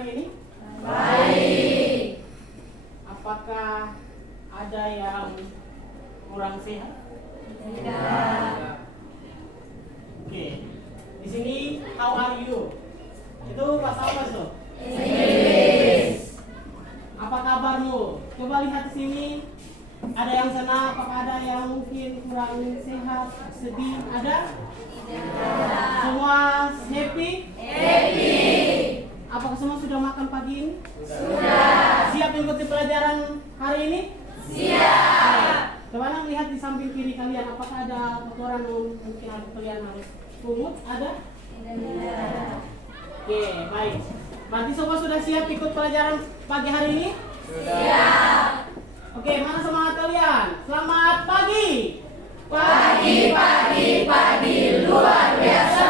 hari ini? Baik. Apakah ada yang kurang sehat? Tidak. Oke. Di sini how are you? Itu bahasa apa tuh? Inggris. Apa kabarmu? Coba lihat di sini. Ada yang senang? Apakah ada yang mungkin kurang sehat, sedih? Ada? Tidak. Semua happy? Happy. Apakah semua sudah makan pagi ini? Sudah. Siap mengikuti pelajaran hari ini? Siap. Coba lihat di samping kiri kalian, apakah ada kotoran yang mungkin kalian harus pungut? Ada? Tidak. Oke, baik. Berarti semua sudah siap ikut pelajaran pagi hari ini? Siap. Oke, mana semangat kalian? Selamat pagi. Pagi luar biasa.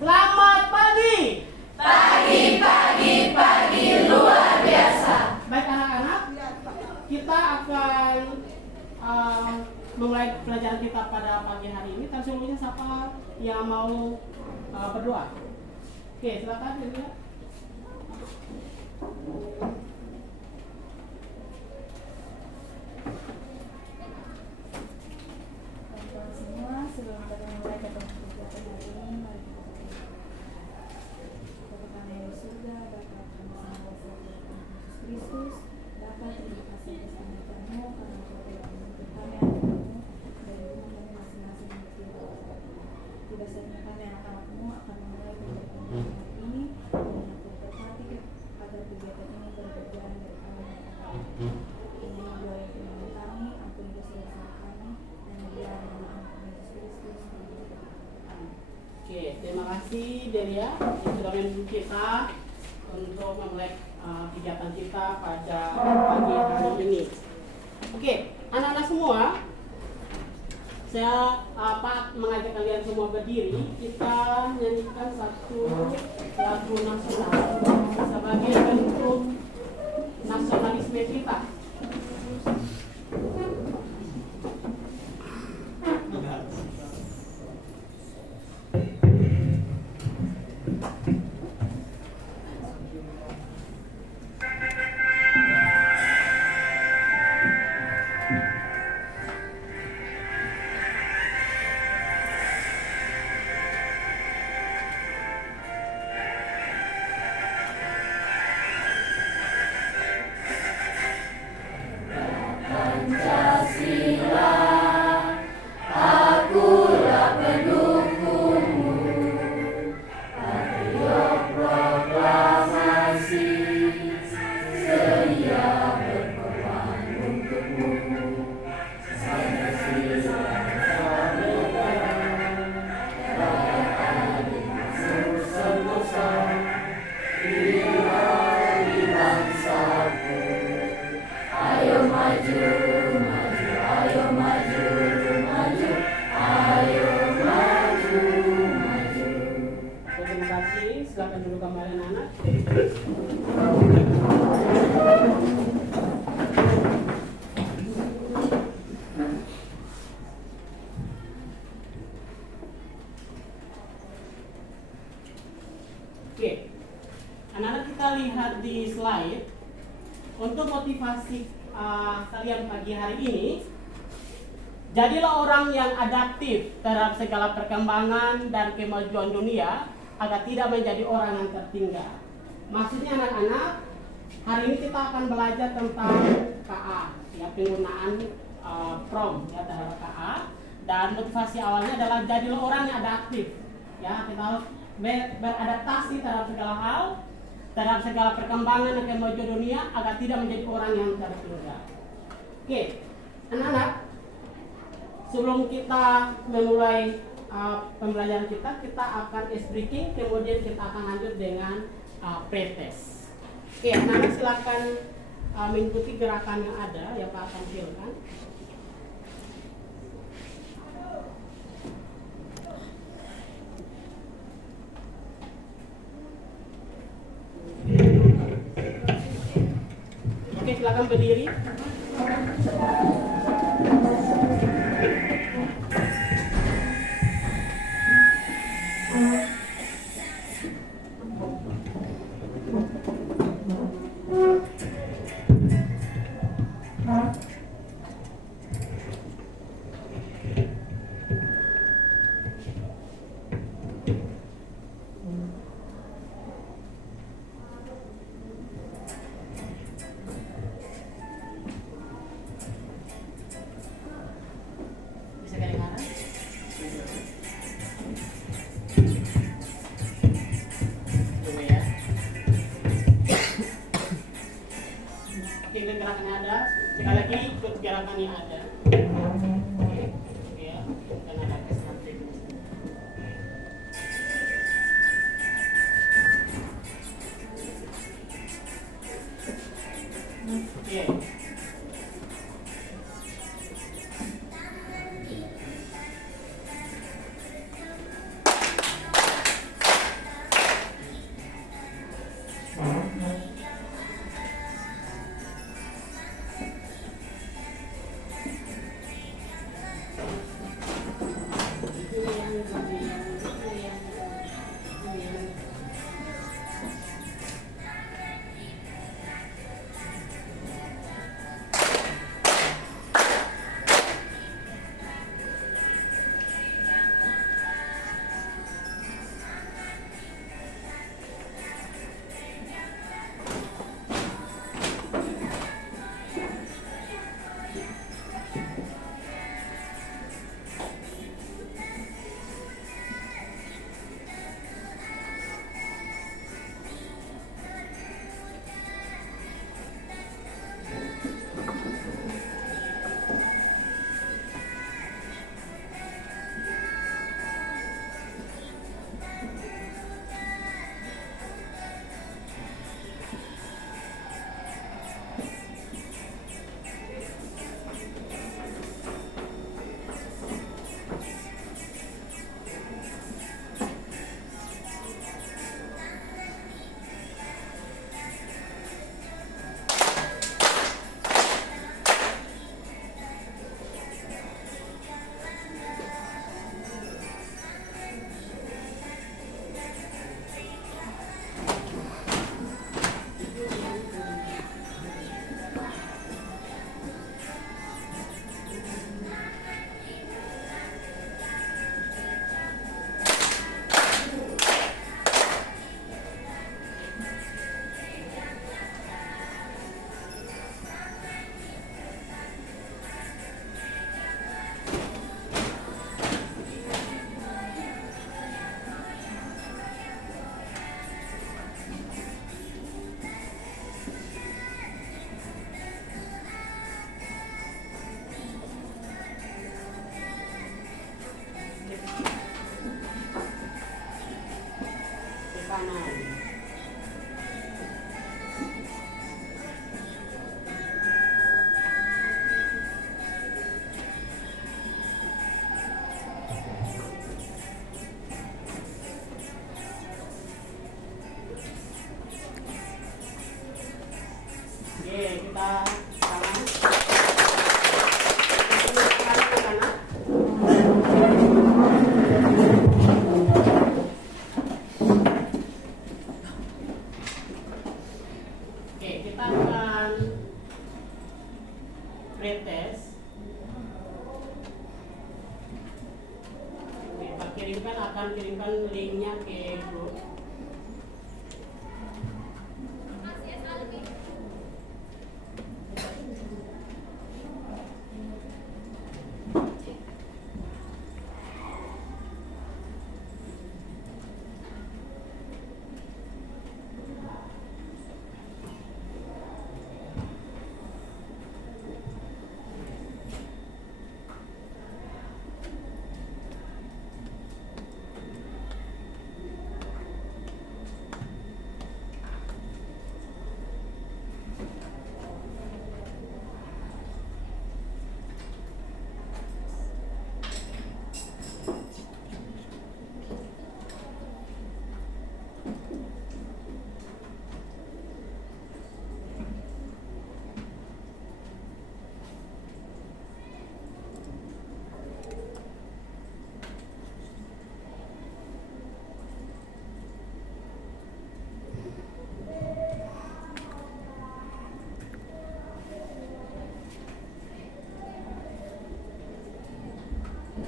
Selamat pagi. Pagi luar biasa. Baik anak-anak, kita akan memulai pelajaran kita pada pagi hari ini. Tapi sebelumnya siapa yang mau berdoa? Oke, silakan ya. Teman-teman semua, sebelum kita mulai kegiatan hari ini, mari kita berdoa. Bapa kami yang di surga, Bapa kami yang berdoa Yesus Kristus, Bapa terima kasih atas kehadiran-Mu karena Engkau telah menuntut kami anak-Mu dari rumah kami masing-masing yang berdoa. Tidak saja kami anak-anak-Mu akan memulai kegiatan hari ini, dan Engkau berkati agar kegiatan ini berjalan dari awal sampai akhir. Ini doa yang firman kami, ampuni dosa-dosa kami, dan biarlah nama Yesus Kristus. Amin. Oke, terima kasih Delia yang sudah memimpin kita untuk memulai kegiatan kita pada pagi hari ini. Oke, anak-anak semua, saya mengajak kalian semua berdiri. Kita nyanyikan satu lagu nasional sebagai bentuk nasionalisme kita. Terima kasih, silakan dulu kembali anak-anak. Oke, anak-anak kita lihat di slide. Untuk motivasi kalian pagi hari ini, jadilah orang yang adaptif terhadap segala perkembangan dan kemajuan dunia agar tidak menjadi orang yang tertinggal. Maksudnya anak-anak, hari ini kita akan belajar tentang KA, ya, penggunaan prom ya, terhadap KA. Dan motivasi awalnya adalah jadilah orang yang adaptif. Ya, kita harus beradaptasi terhadap segala hal, terhadap segala perkembangan dan kemajuan dunia agar tidak menjadi orang yang tertinggal. Oke, anak-anak, sebelum kita memulai pembelajaran kita akan ice breaking, kemudian kita akan lanjut dengan pretest. Oke, anak-anak silakan mengikuti gerakan yang ada yang Pak akan tampilkan. Oke, silakan berdiri. Sekali lagi ikut gerakan yang ada. Ya, dan ada kesan teknis. Oke. pretest. Pak kirimkan, akan kirimkan linknya ke grup.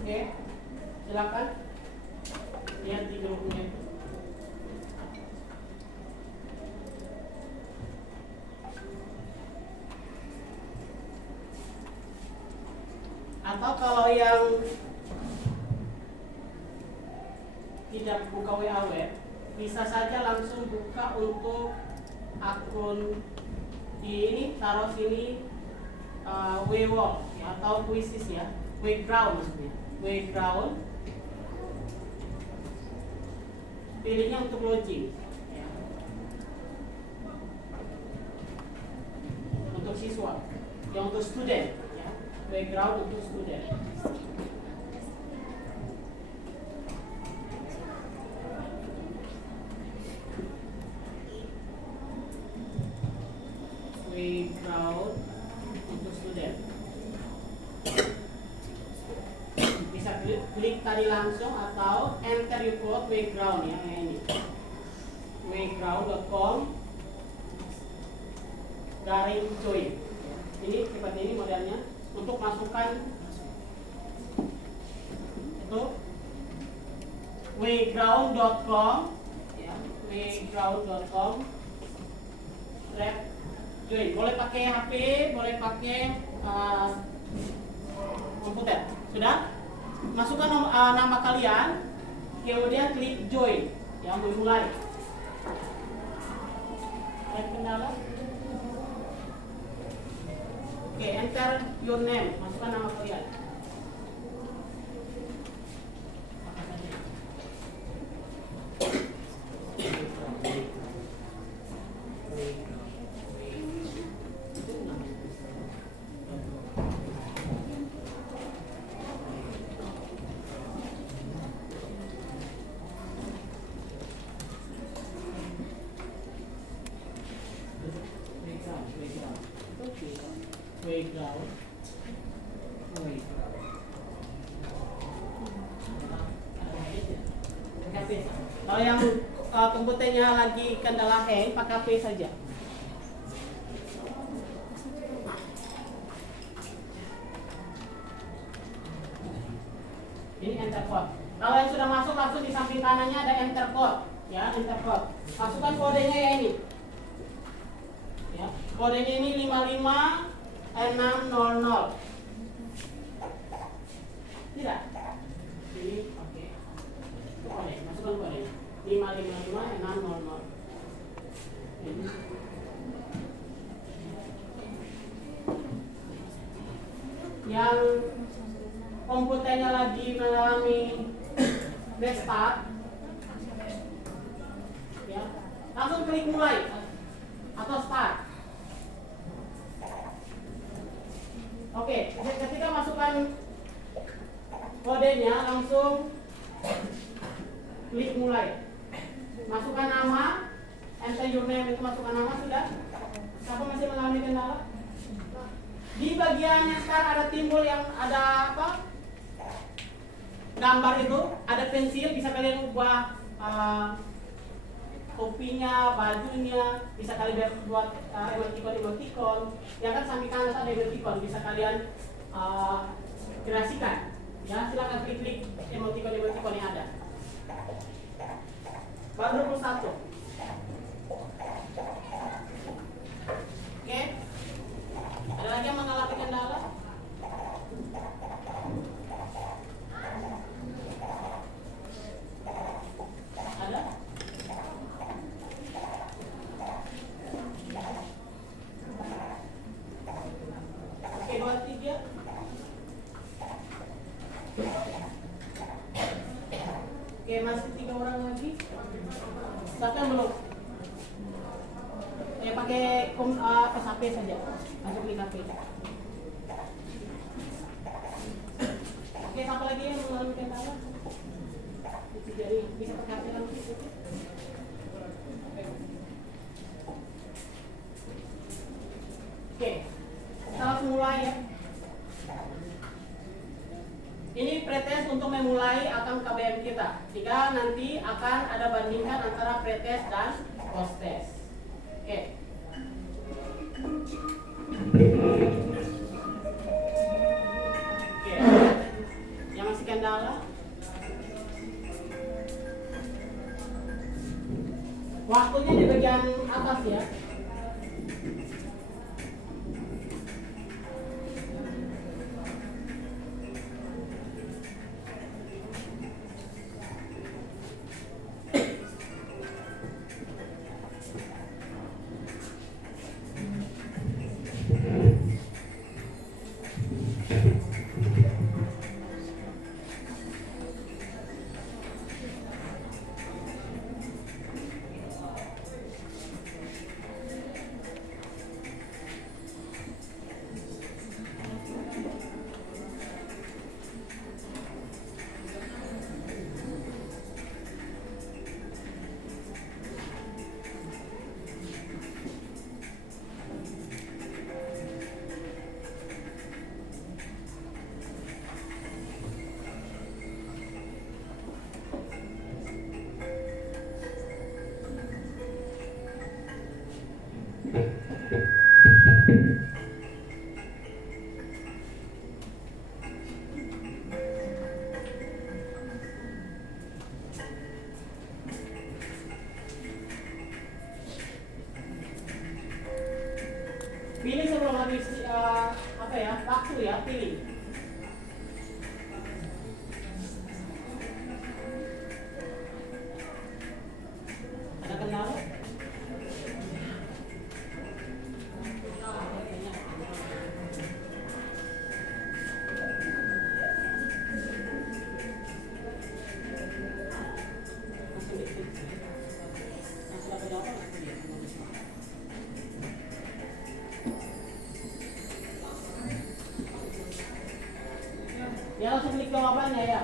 Oke, silakan lihat di grupnya. Atau kalau yang tidak buka WA web, bisa saja langsung buka untuk akun di ini, taruh sini Waywalk ya, atau Oasis ya, Playground maksudnya, Playground. Pilihnya untuk lodging ya. Untuk siswa, yang untuk student ya, Playground untuk student. Playground untuk student. Bisa klik tadi langsung atau enter your code Playground ya, ini playground.com /join. Ini seperti ini modelnya. Untuk masukkan itu playground.com ya, playground.com /join. Boleh pakai HP, boleh pakai komputer. Sudah? Masukkan nama kalian, kemudian klik join yang mulai. Ada kendala? Oke, enter your name, masukkan nama kalian. Apa saja? Playground. Kalau yang komputernya lagi kendala hang, pakai HP saja. Ini enter code. Kalau yang sudah masuk langsung di samping kanannya ada enter code, ya enter code. Masukkan kodenya ya ini. Ya, kodenya ini 55600. Tidak? Ini oke. Kode, masukkan kode. 55600. Ini. Yang komputernya lagi mengalami restart, ya, langsung klik mulai atau start. Oke, ketika masukkan kodenya langsung klik mulai. Masukkan nama, enter your name, itu masukkan nama sudah. Siapa masih mengalami kendala? Di bagian yang sekarang ada timbul yang ada apa? Gambar itu, ada pensil, bisa kalian ubah topinya, bajunya, bisa kalian buat emoticon. Ya kan samping kanan ada emoticon, bisa kalian kreasikan. Ya, silakan klik emoticon yang ada. Baru 21. Oke. Ada lagi yang mengalami kendala? Ada? Oke, 23. Oke, masih 3 orang lagi. Siapa yang belum? Ya pakai HP saja. Masuk di HP. Oke, siapa lagi yang mengalami kendala? Jadi bisa pakai HP langsung. Oke, kita langsung mulai ya. Ini pretest untuk memulai akun KBM kita. Jika nanti akan ada bandingkan antara pretest dan post test. Oke. Oke. Yang masih kendala? Waktunya di bagian atas ya. habis waktu ya, pilih. Ada kendala? Ya langsung klik jawabannya ya.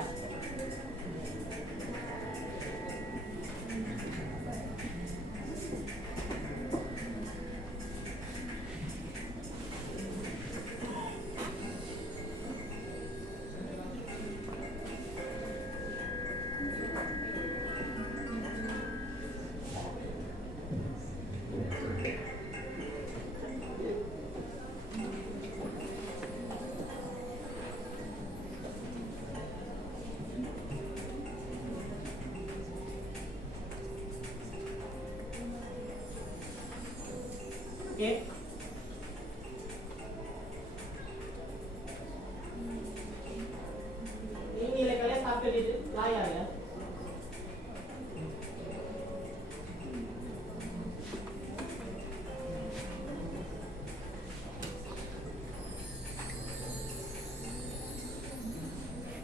Oke. Ini nilai kalian tampil di layar ya.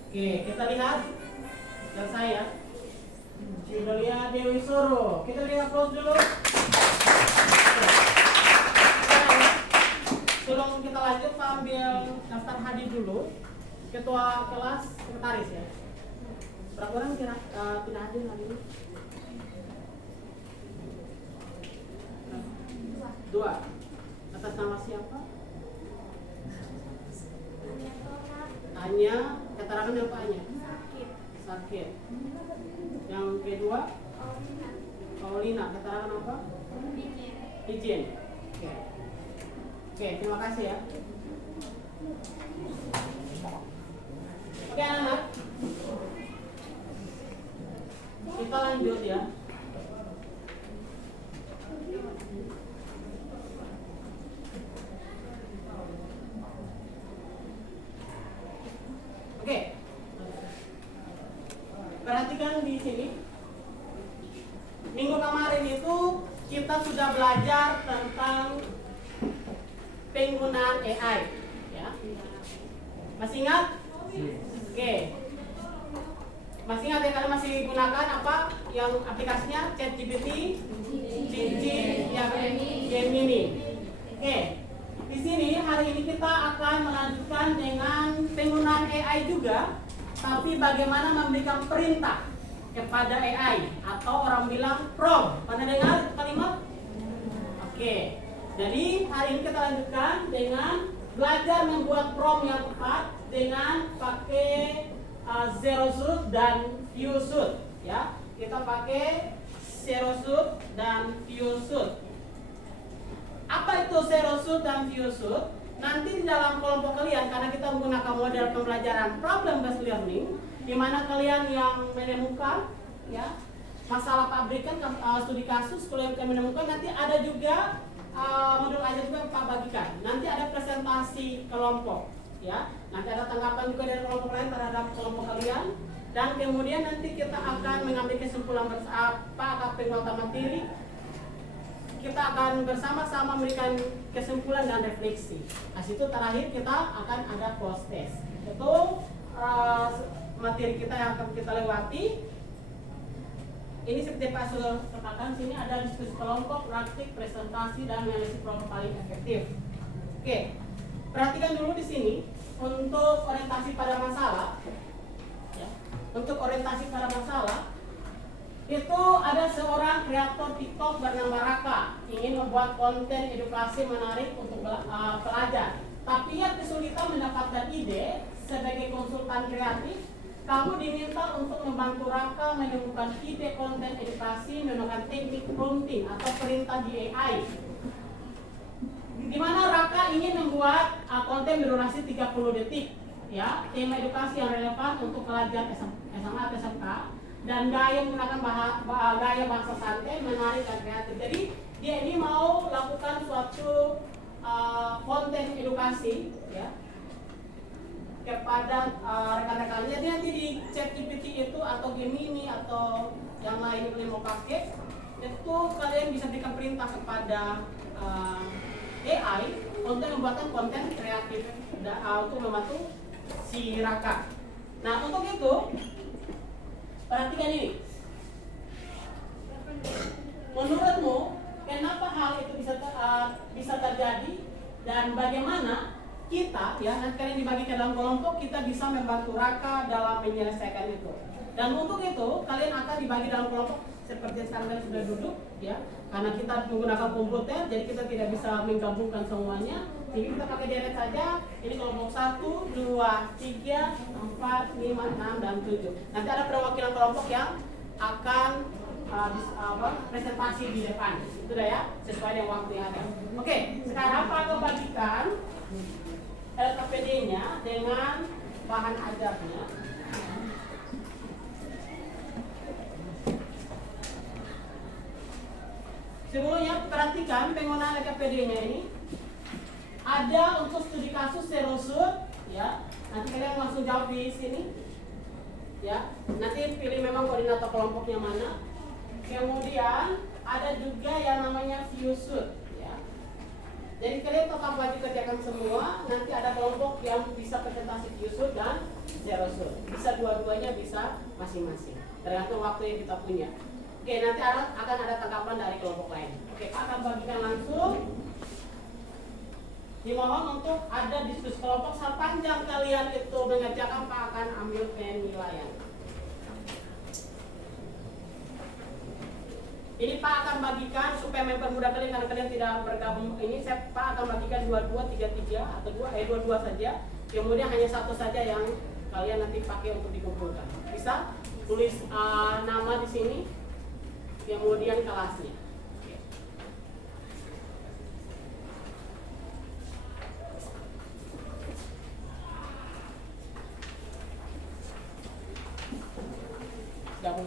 Oke, kita lihat dan saya Julia Dewi Soro. Kita beri aplaus dulu. Sebelum kita lanjut, Pak ambil daftar hadir dulu. Ketua kelas, sekretaris ya. Berapa orang kira tidak hadir hari ini? 2. Atas nama siapa? Anya. Keterangan yang Pak Anya? Sakit. Yang kedua? Paulina. Keterangan apa? Izin. Oke, terima kasih ya. Oke anak-anak, kita lanjut ya. Oke, perhatikan di sini. Minggu kemarin itu kita sudah belajar tentang penggunaan AI, ya. Masih ingat? Oke. Masih ingat ya, kalian masih gunakan apa yang aplikasinya? ChatGPT, Gemini. Oke. Di sini hari ini kita akan melanjutkan dengan penggunaan AI juga, tapi bagaimana memberikan perintah kepada AI atau orang bilang prompt. Pernah dengar kalimat? Oke. Jadi hari ini kita lanjutkan dengan belajar membuat prompt yang tepat dengan pakai zero shoot dan few shoot ya. Kita pakai zero shoot dan few shoot. Apa itu zero shoot dan few shoot? Nanti di dalam kelompok kalian, karena kita menggunakan model pembelajaran problem based learning, di mana kalian yang menemukan ya masalah pabrikan, studi kasus, kalau yang menemukan nanti ada juga modul aja juga Pak bagikan. Nanti ada presentasi kelompok, ya. Nanti ada tanggapan juga dari kelompok lain terhadap kelompok kalian. Dan kemudian nanti kita akan mengambil kesimpulan bersama penguatan materi. Kita akan bersama-sama memberikan kesimpulan dan refleksi. Nah, situ terakhir kita akan ada post test. Itu materi kita yang akan kita lewati. Ini seperti Pak sudah katakan, sini ada diskusi kelompok, praktik, presentasi, dan analisis problem paling efektif. Oke, perhatikan dulu di sini untuk orientasi pada masalah. Ya, untuk orientasi pada masalah itu ada seorang kreator TikTok bernama Raka ingin membuat konten edukasi menarik untuk pelajar, tapi ia kesulitan mendapatkan ide. Sebagai konsultan kreatif, kamu diminta untuk membantu Raka menemukan ide konten edukasi menggunakan teknik prompting atau perintah di AI. Di mana Raka ingin membuat konten berdurasi 30 detik, ya, tema edukasi yang relevan untuk pelajar SMA atau SMK dan gaya menggunakan gaya bahasa santai, menarik dan kreatif. Jadi dia ini mau lakukan suatu konten edukasi ya kepada rekan-rekannya. Jadi nanti di ChatGPT itu atau Gemini atau yang lain yang kalian mau pakai, itu kalian bisa berikan perintah kepada AI untuk membuatkan konten kreatif untuk membantu si Raka. Nah, untuk itu perhatikan ini. Menurutmu kenapa hal itu bisa terjadi dan bagaimana kita ya, nanti kalian dibagi ke dalam kelompok, kita bisa membantu Raka dalam menyelesaikan itu. Dan untuk itu kalian akan dibagi dalam kelompok seperti sekarang kalian sudah duduk ya, karena kita menggunakan komputer jadi kita tidak bisa menggabungkan semuanya. Jadi kita pakai deret saja. Ini kelompok 1, 2, 3, 4, 5, 6 dan 7. Nanti ada perwakilan kelompok yang akan presentasi di depan. Itu dah ya, sesuai dengan waktu yang ada. Oke, sekarang Pak akan bagikan LKPD-nya dengan bahan ajarnya. Sebelumnya perhatikan penggunaan LKPD-nya ini. Ada untuk studi kasus serosur, ya. Nanti kalian langsung jawab di sini, ya. Nanti pilih memang koordinator kelompoknya mana. Kemudian ada juga yang namanya viewshoot, ya. Jadi kalian tetap wajib kerjakan semua. Nanti ada kelompok yang bisa presentasi viewshoot dan serosur. Bisa dua-duanya, bisa masing-masing. Tergantung waktu yang kita punya. Oke, nanti akan ada tanggapan dari kelompok lain. Oke, Pak akan bagikan langsung. Dimohon untuk ada diskusi kelompok sepanjang kalian itu mengerjakan, Pak akan ambil penilaian. Ini Pak akan bagikan supaya mempermudah kalian karena kalian tidak bergabung. Ini Pak akan bagikan 22, 33 atau 22 saja. Kemudian hanya satu saja yang kalian nanti pakai untuk dikumpulkan. Bisa tulis nama di sini, kemudian kelasnya. Gabung.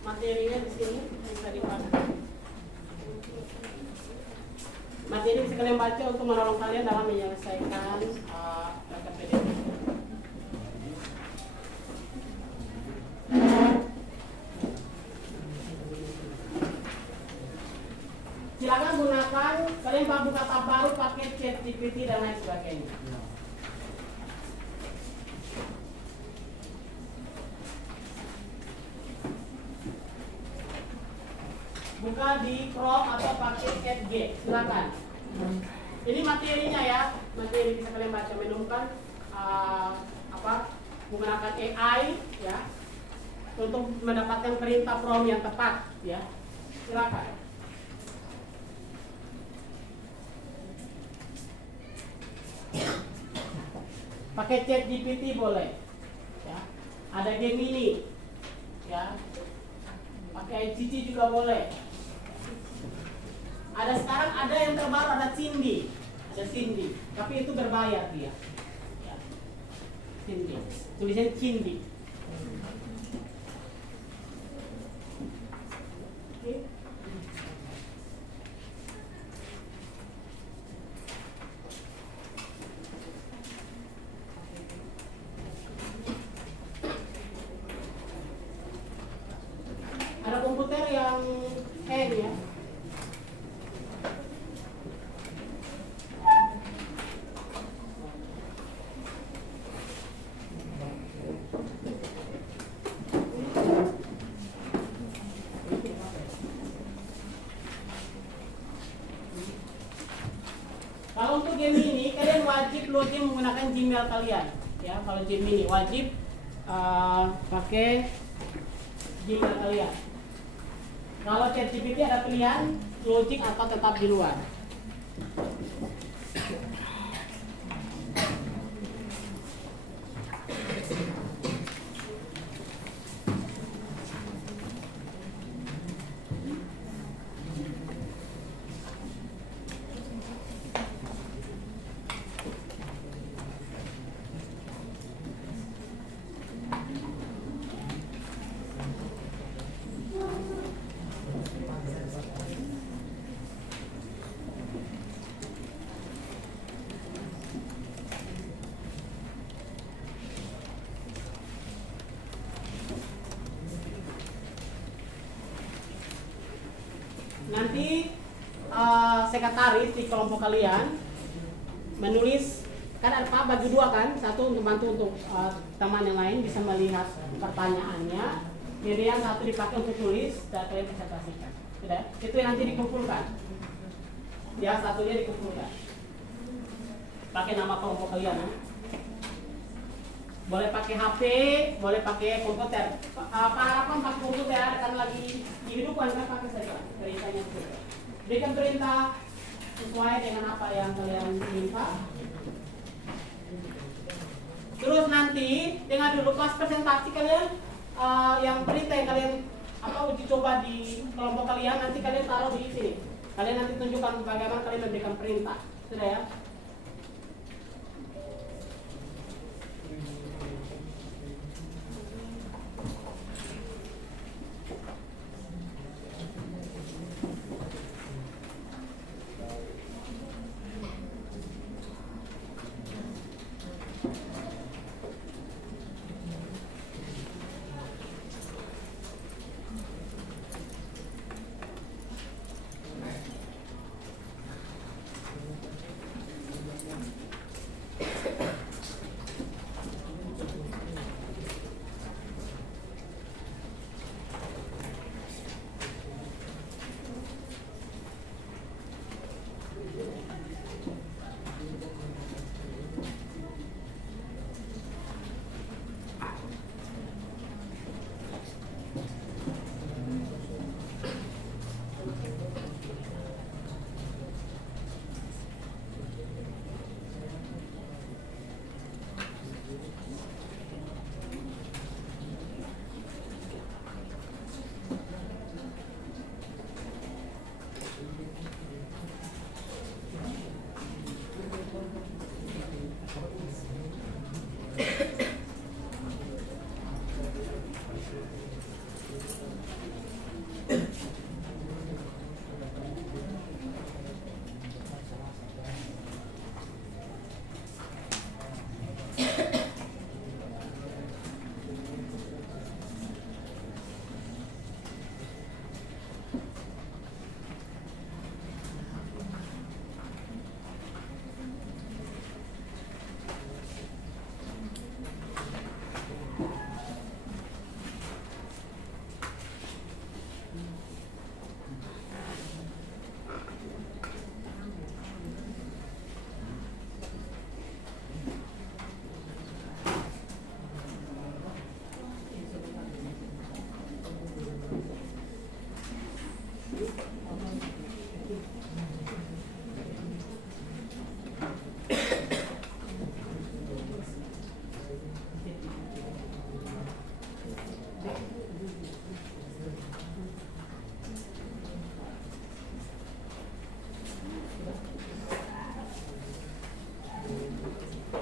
Materinya di sini bisa dipakai. Materi bisa kalian baca untuk menolong kalian dalam menyelesaikan LKPD. Silakan gunakan, kalian buka tab baru pakai ChatGPT dan lain sebagainya. Buka di Chrome atau pakai Chat G, silakan. Ini materinya ya, materi bisa kalian baca, menemukan menggunakan AI ya untuk mendapatkan perintah prompt yang tepat ya. Silakan. Pakai Chat GPT boleh ya. Ada Gemini ya. Pakai Cici juga boleh. Sekarang ada yang terbaru, ada Cindy, tapi itu berbayar dia. Ya. Cindy, tulisannya Cindy. Okay. Ada komputer yang hang ya. Kalau untuk login menggunakan Gmail kalian. Ya, kalau Gemini wajib pakai Gmail kalian. Kalau ChatGPT ada pilihan login atau tetap di luar. Nanti sekretaris di kelompok kalian menulis, kan ada bagi dua kan, satu untuk bantu untuk teman yang lain bisa melihat pertanyaannya, jadi yang satu dipakai untuk tulis dan kalian presentasikan. Sudah, itu yang nanti dikumpulkan. Ya, satunya dikumpulkan. Pakai nama kelompok kalian. Ya. Boleh pakai HP, boleh pakai komputer. Pak harapan pakai komputer karena lagi dihidupkan kan, pakai saja perintahnya itu. Berikan perintah sesuai dengan apa yang kalian minta. Terus nanti dengar dulu pas presentasi kalian yang perintah yang kalian uji coba di kelompok kalian, nanti kalian taruh di sini. Kalian nanti tunjukkan bagaimana kalian memberikan perintah. Sudah ya?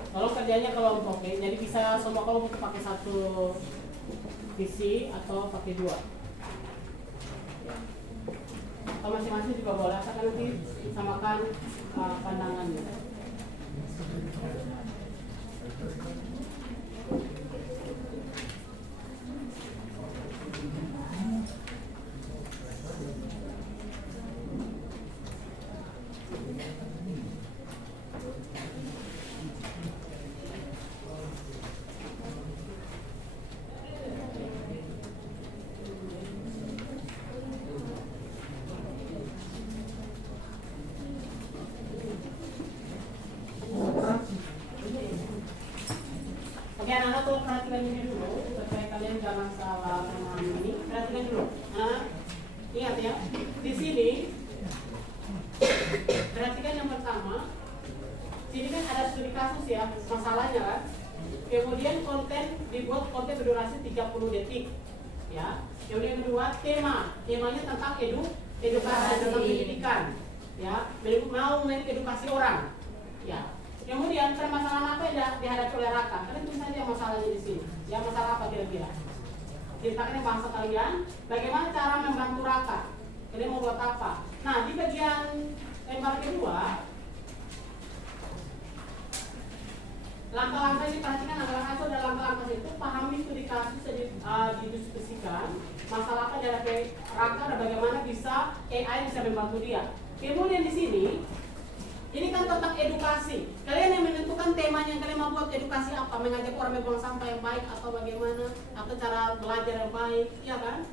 Kalau kerjanya kelompok, ya, jadi bisa semua kelompok pakai satu visi atau pakai dua. Atau masing-masing juga boleh, asalkan nanti samakan pandangannya. Oke, anak-anak tolong perhatikan ini dulu supaya kalian jangan salah memahami ini. Perhatikan dulu. Anak, ingat ya. Di sini perhatikan yang pertama. Sini kan ada studi kasus ya, masalahnya kan. Kemudian konten dibuat konten berdurasi 30 detik. Ya. Kemudian kedua temanya tentang edukasi tentang pendidikan. Ya, mau mengedukasi orang. Ya. Kemudian permasalahan apa yang dihadapi oleh Raka? Kalian tulis saja masalahnya di sini. Ya, masalah apa kira-kira? Ceritakan bahasa kalian. Bagaimana cara membantu Raka? Kalian mau buat apa? Nah, di bagian lembar kedua, langkah-langkah ini perhatikan, langkah-langkah itu adalah langkah-langkah itu pahami studi kasus didiskusikan masalah apa dari Raka dan bagaimana bisa AI bisa membantu dia. Kemudian di sini ini kan tentang edukasi. Kalian yang menentukan temanya yang kalian mau buat edukasi apa? Mengajak orang membuang sampah yang baik atau bagaimana? Atau cara belajar yang baik, iya kan?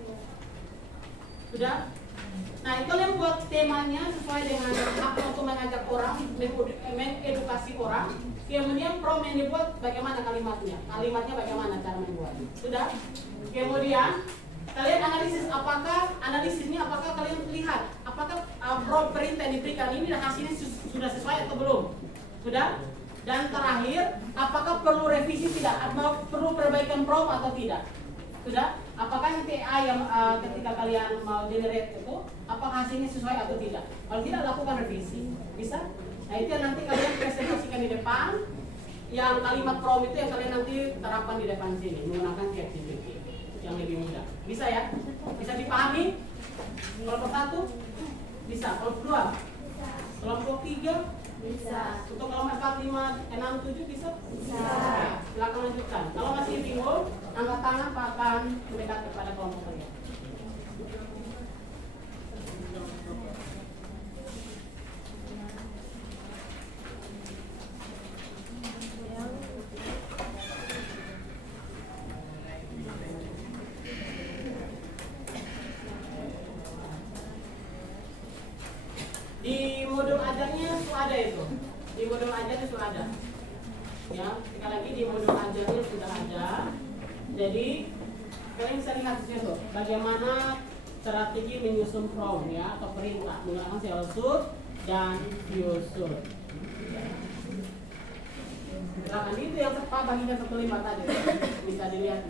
Sudah? Nah, itu kalian buat temanya sesuai dengan apa untuk mengajak orang, mengedukasi orang. Kemudian prompt yang dibuat bagaimana kalimatnya? Kalimatnya bagaimana cara membuatnya? Sudah? Kemudian kalian analisisnya apakah kalian lihat apakah prompt perintah yang diberikan ini dan hasilnya sudah sesuai atau belum? Sudah? Dan terakhir, apakah perlu revisi tidak? Atau perlu perbaikan prompt atau tidak? Sudah? Apakah nanti AI yang ketika kalian mau generate itu, apakah hasilnya sesuai atau tidak? Kalau tidak, lakukan revisi. Bisa? Nah, itu yang nanti kalian presentasikan di depan. Yang kalimat prompt itu yang kalian nanti terapkan di depan sini menggunakan ChatGPT yang lebih mudah. Bisa ya? Bisa dipahami? Kelompok 1? Bisa. Kelompok 2? Kelompok 3? Bisa. Untuk kelompok 4, 5, 6, 7 bisa? Bisa. Silakan lanjutkan. Kalau masih bingung, angkat tangan Pak akan mendekat kepada kelompok kalian. Di modul ajarnya sudah ada itu. Di modul ajarnya sudah ada. Ya, sekali lagi di modul ajarnya sudah ada. Jadi kalian bisa lihat di situ bagaimana strategi menyusun prompt ya atau perintah menggunakan shell shoot dan usut. Silakan itu yang tepat bagikan 1 lembar tadi bisa dilihat.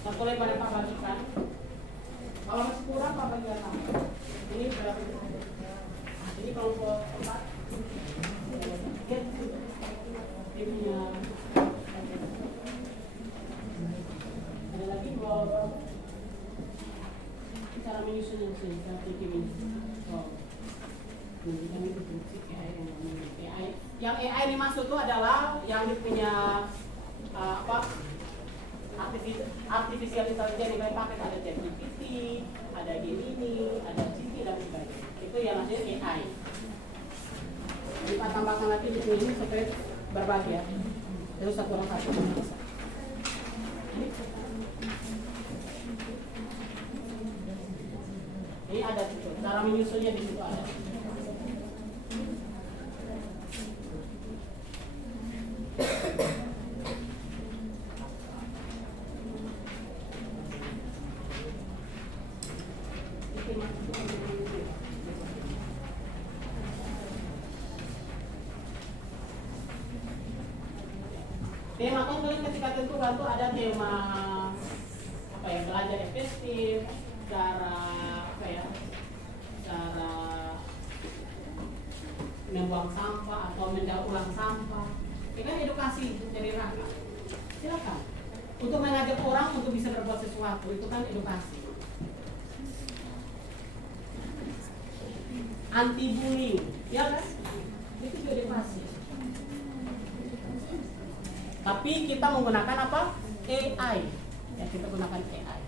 Satu lembar yang Pak bagikan. Kalau masih kurang Pak bagikan tambah. Ini berapa? Ini kelompok 4. Dia punya ada lagi cara menyusun yang strategi menyusun. Menunjukkan itu fungsi AI yang memiliki AI. Yang AI ini masuk itu adalah yang dia punya artificial intelligence yang pakai ada ChatGPT, ada Gemini, ada Siri dan sebagainya. Itu yang namanya AI. Kita tambahkan lagi di sini supaya berbagi ya. Terus satu orang satu bisa. Ini ada situ. Cara menyusunnya di situ ada. Tema kan kalian ketika tentukan tuh ada tema apa ya, belajar efektif, cara apa ya, cara membuang sampah atau mendaur ulang sampah. Ini kan edukasi dari Raka. Silakan. Untuk mengajak orang untuk bisa berbuat sesuatu itu kan edukasi. Anti bullying, ya kan? Itu juga edukasi. Tapi kita menggunakan apa? AI. Ya, kita gunakan AI.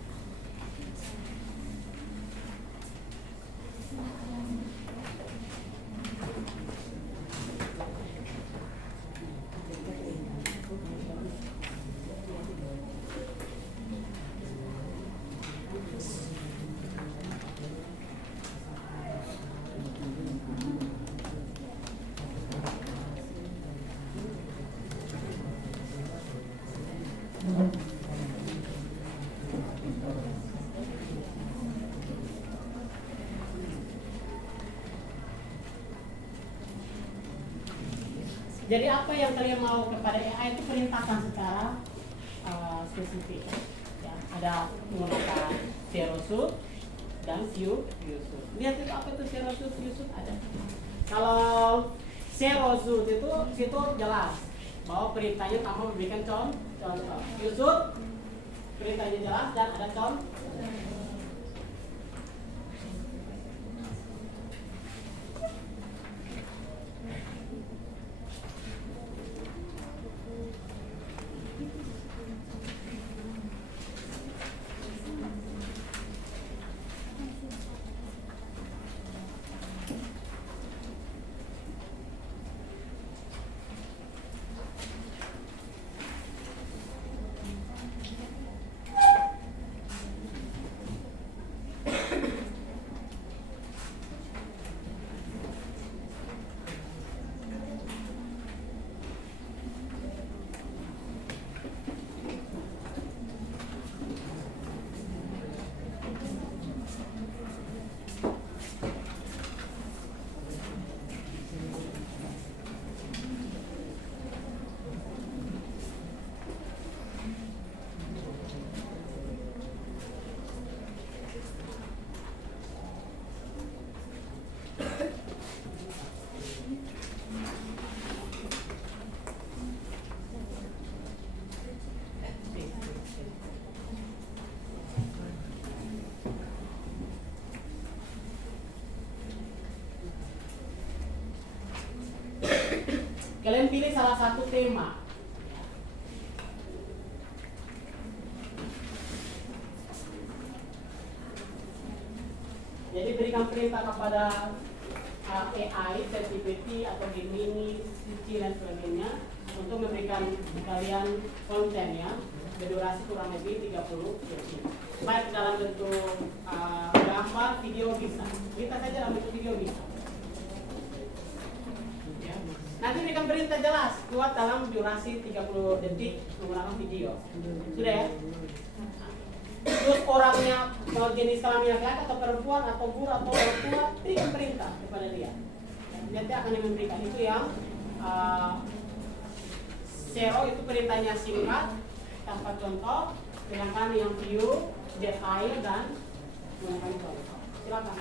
Jadi apa yang kalian mau kepada AI itu perintahkan secara spesifik. Ya, ada menggunakan zero shoot dan few shoot. Lihat itu apa itu zero shoot, few shoot ada. Kalau zero shoot itu situ jelas bahwa perintahnya kamu memberikan contoh. Few shoot perintahnya jelas dan ada contoh. Kalian pilih salah satu tema. Jadi berikan perintah kepada AI, ChatGPT atau Gemini, Cici dan sebagainya untuk memberikan kalian kontennya berdurasi kurang lebih 30 detik. Baik dalam bentuk gambar, video bisa. Kita saja dalam bentuk video bisa. Nanti berikan perintah jelas, buat dalam durasi 30 detik menggunakan video. Sudah ya? Terus orangnya mau jenis kelamin laki-laki atau perempuan atau guru atau orang tua, berikan perintah kepada dia. Nanti akan memberikan itu yang zero itu perintahnya singkat tanpa contoh, sedangkan yang view, jet air dan menggunakan contoh. Silakan.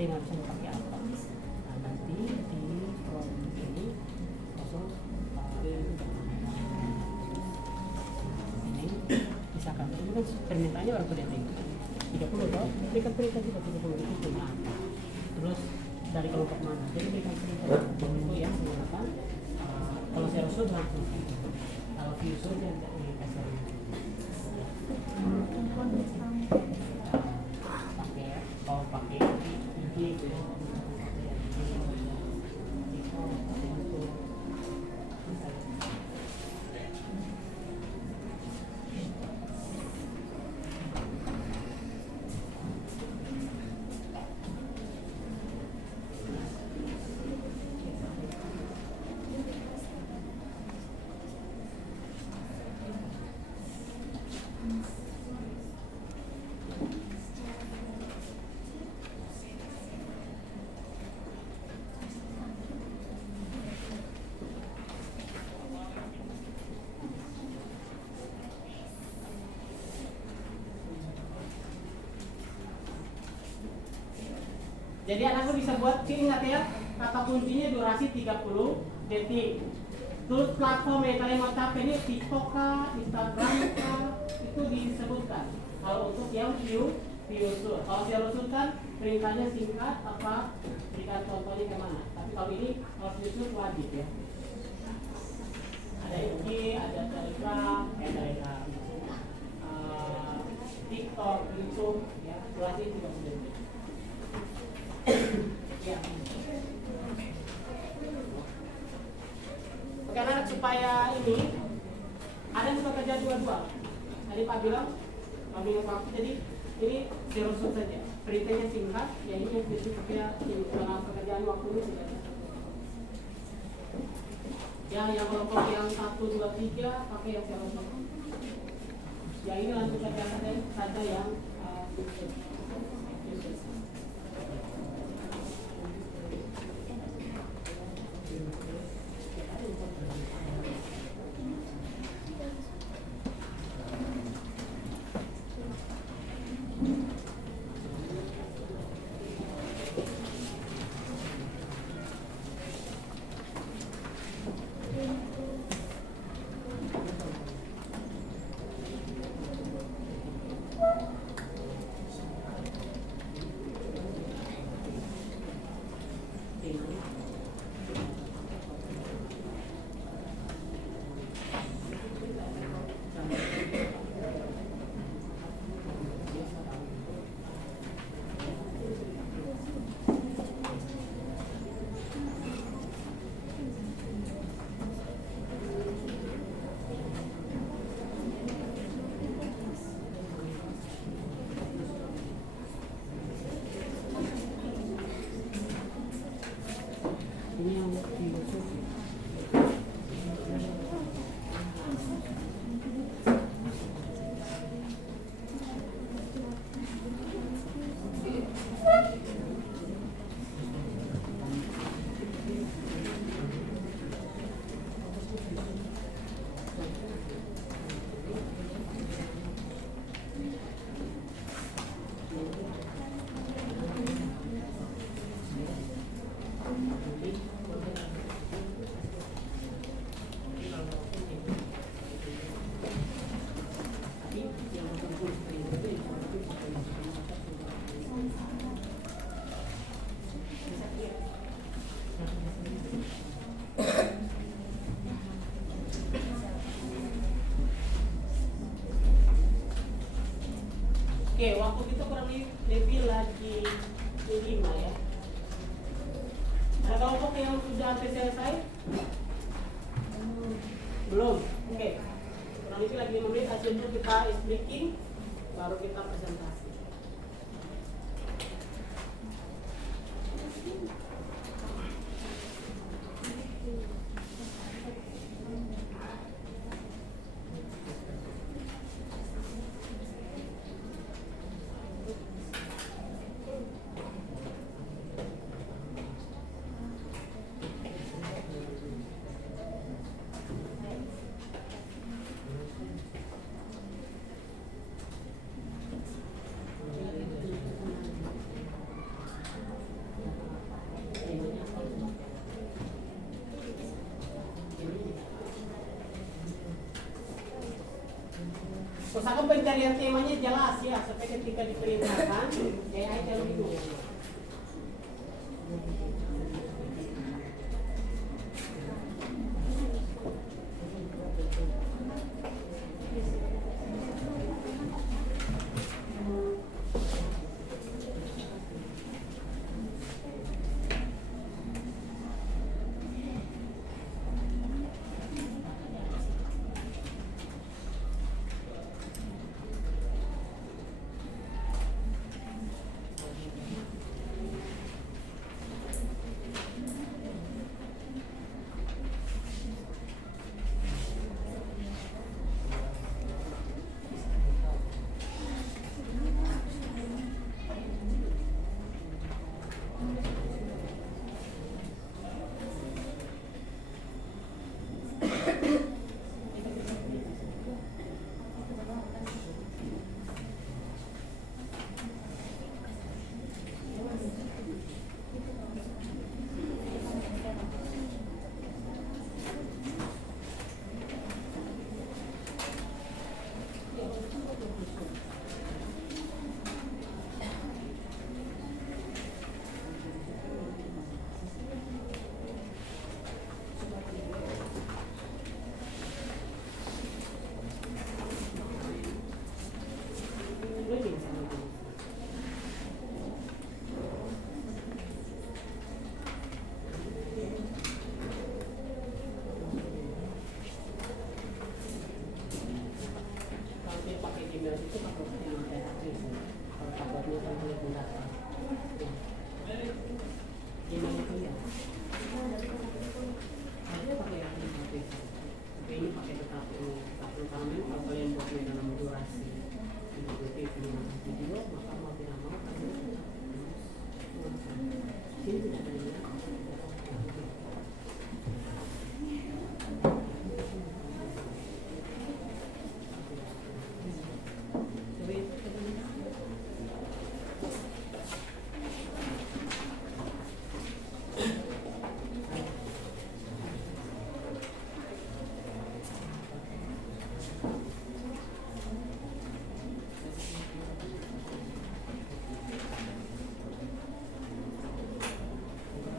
setting harusnya pakai apa. Nah, nanti di form ini langsung ini misalkan ini kan permintaannya berapa detik? 30 toh? Berikan perintah juga 30 itu cuma apa? Terus dari kelompok mana? Jadi berikan perintah itu yang menggunakan kalau saya usul langsung kalau usul dia tidak dikasih pakai IG Jadi anakku bisa buat, ingat ya, kata kuncinya durasi 30 detik. Terus platform yang kalian mau tap ini TikTok kah, Instagram kah, itu disebutkan. Kalau untuk yang view usul, kalau view usul kan perintahnya singkat, apa berikan contohnya kemana. Tapi kalau ini kalau view usul wajib ya. Ada IG, ada Telegram, TikTok, YouTube, ya durasi 30 detik. Ya. Oke anak supaya ini ada yang suka kerja dua-dua. Tadi Pak bilang waktu jadi ini zero sum saja. Perintahnya singkat, ya ini yang bisa supaya dalam pekerjaan waktu ini tidak. Ya yang kelompok yang 1, 2, 3 pakai yang zero sum. Ya ini langsung saja yang ini yang filosofi. Oke, waktu kita kurang lebih lagi 5 ya. Ada kelompok yang sudah hampir selesai? Belum? Oke. Kurang lebih lagi 5 menit, hasil itu kita speaking, baru kita presentasi. Usahakan pencarian temanya jelas ya, supaya ketika diperintahkan AI terlebih dulu.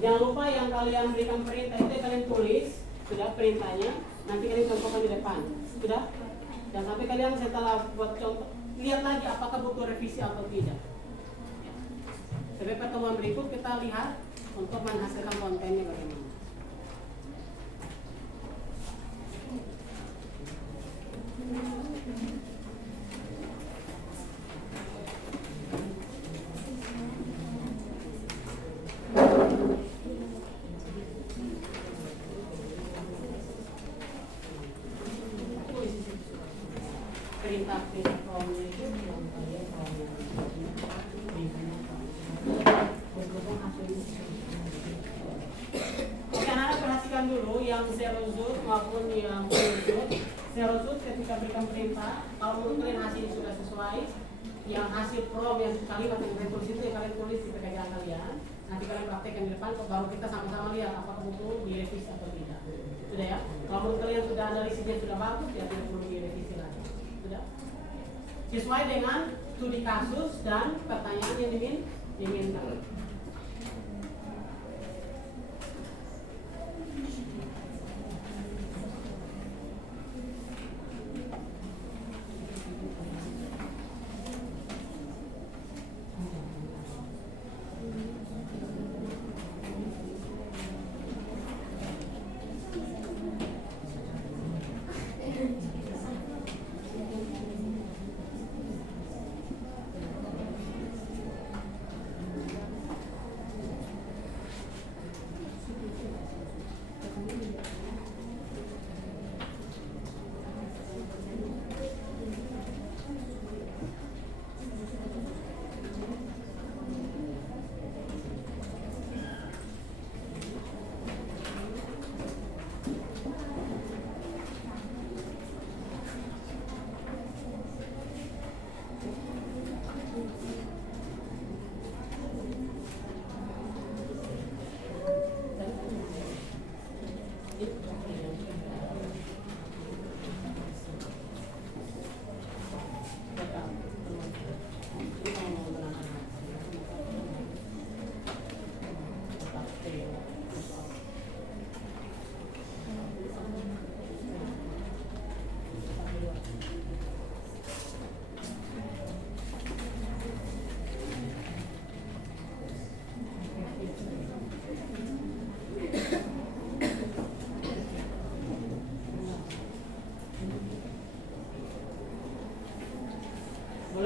Jangan lupa yang kalian berikan perintah itu kalian tulis, sudah perintahnya, nanti kalian contohkan di depan, sudah? Dan sampai kalian setelah buat contoh, lihat lagi apakah butuh revisi atau tidak. Sampai pertemuan berikut kita lihat untuk menghasilkan kontennya bagaimana. Dulu yang serozut maupun yang serozut. Serozut ketika berikan perintah, kalau menurut kalian hasilnya sudah sesuai, yang hasil prom yang kalimat yang kalian tulis itu yang kalian tulis di pekerjaan kalian, nanti kalian praktekkan di depan, baru kita sama-sama lihat apakah butuh direvisi atau tidak. Sudah ya? Kalau menurut kalian sudah analisisnya sudah bagus, ya tidak perlu direvisi lagi. Sudah? Sesuai dengan studi kasus dan pertanyaan yang diminta.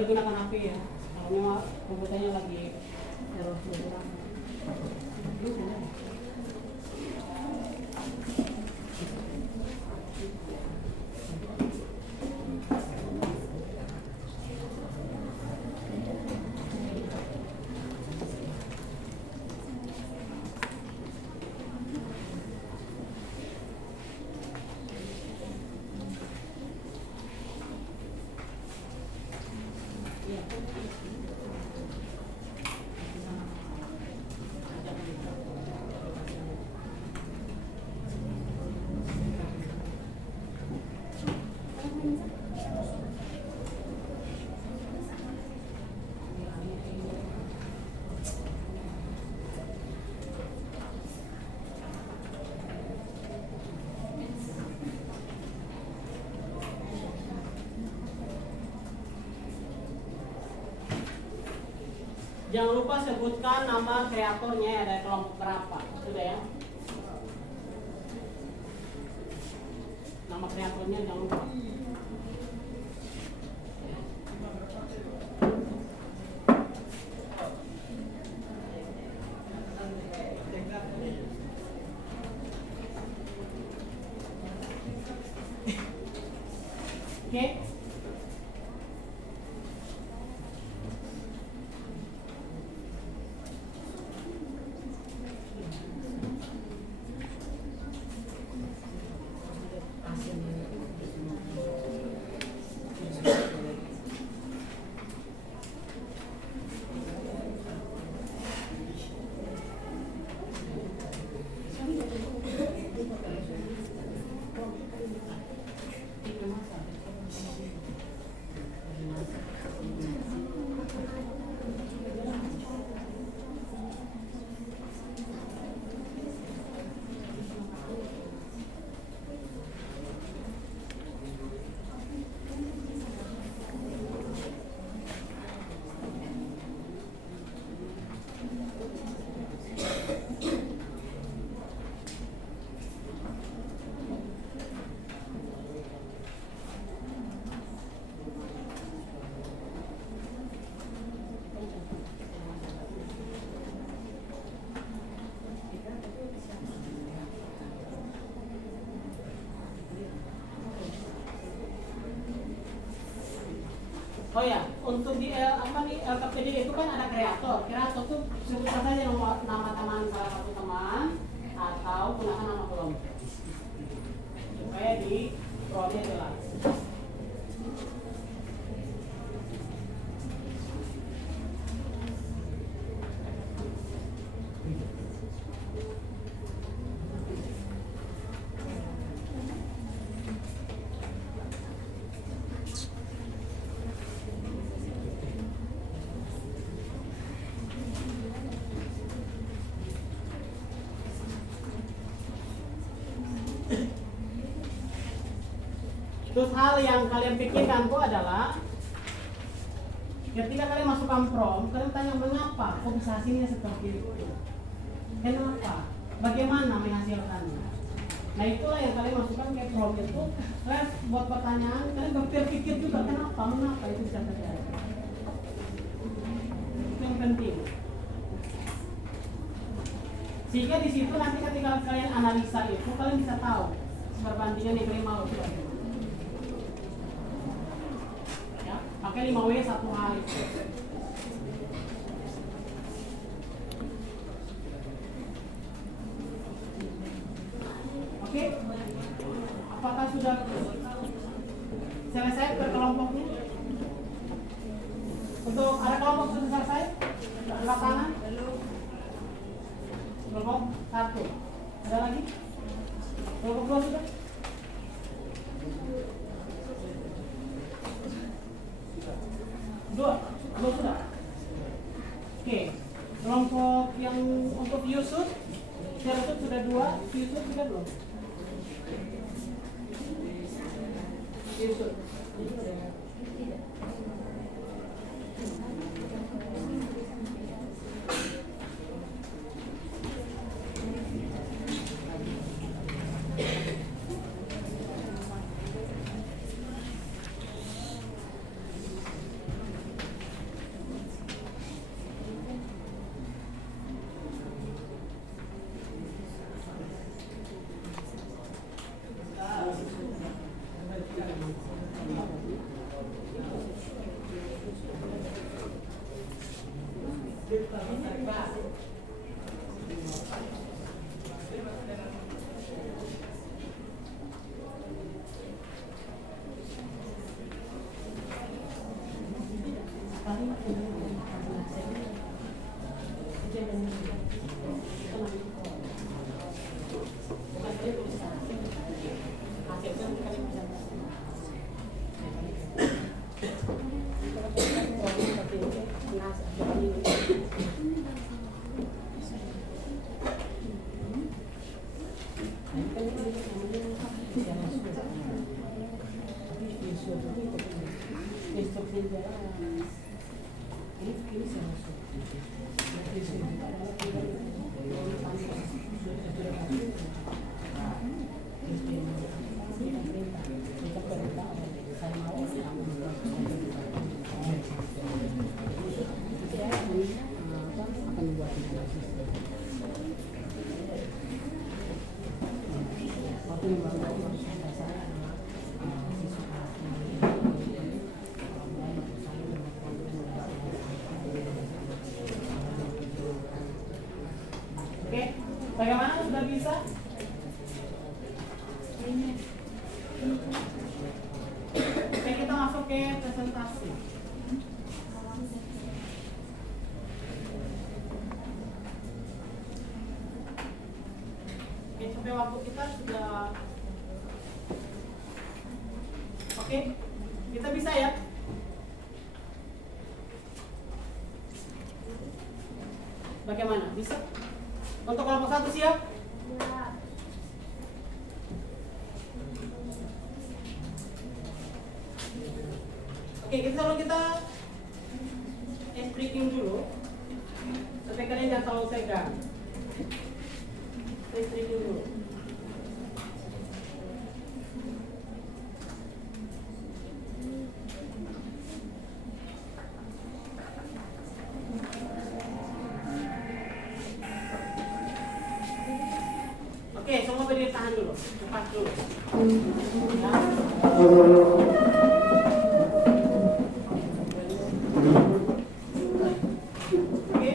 boleh gunakan HP ya. Kalau memang komputernya lagi error semua. Jangan lupa sebutkan nama kreatornya ya, dari kelompok berapa. Sudah ya? Nama kreatornya jangan lupa. Oke? Oh ya, untuk di LKPD itu kan ada kreator. Kreator itu sebutkan saja nama teman salah satu teman atau gunakan nama kelompok supaya di promnya jelas. Terus hal yang kalian pikirkan itu adalah ketika kalian masukkan prom, kalian tanya mengapa, kok bisa hasilnya seperti itu? Kenapa? Bagaimana menghasilkannya? Nah itulah yang kalian masukkan ke prom itu. Kalian buat pertanyaan, kalian berpikir juga kenapa, mengapa itu bisa terjadi. Itu yang penting. Sehingga di situ nanti ketika kalian analisa itu, kalian bisa tahu perbandingan yang mau itu bagaimana. Pakai 5W 1 hari. Oke? Apakah sudah selesai berkelompoknya? Untuk ada kelompok sudah selesai? Angkat tangan? Kelompok 1. Ada lagi? Kelompok 2 sudah? Dua sudah. Oke, kelompok yang untuk Yusuf, Yusuf sudah 2, Yusuf sudah belum? Yusuf. Oke, bagaimana sudah bisa? Oke, kita masuk ke presentasi. Oke, sampai waktu kita sudah. Oke, kita bisa ya? Bagaimana? Bisa? Untuk kelompok 1 siap? Oke, kita breaking dulu. Supaya kalian jangan terlalu segan. Breaking dulu. Oke, semua berdiri tahan dulu. Cepat dulu. Ya. Oke.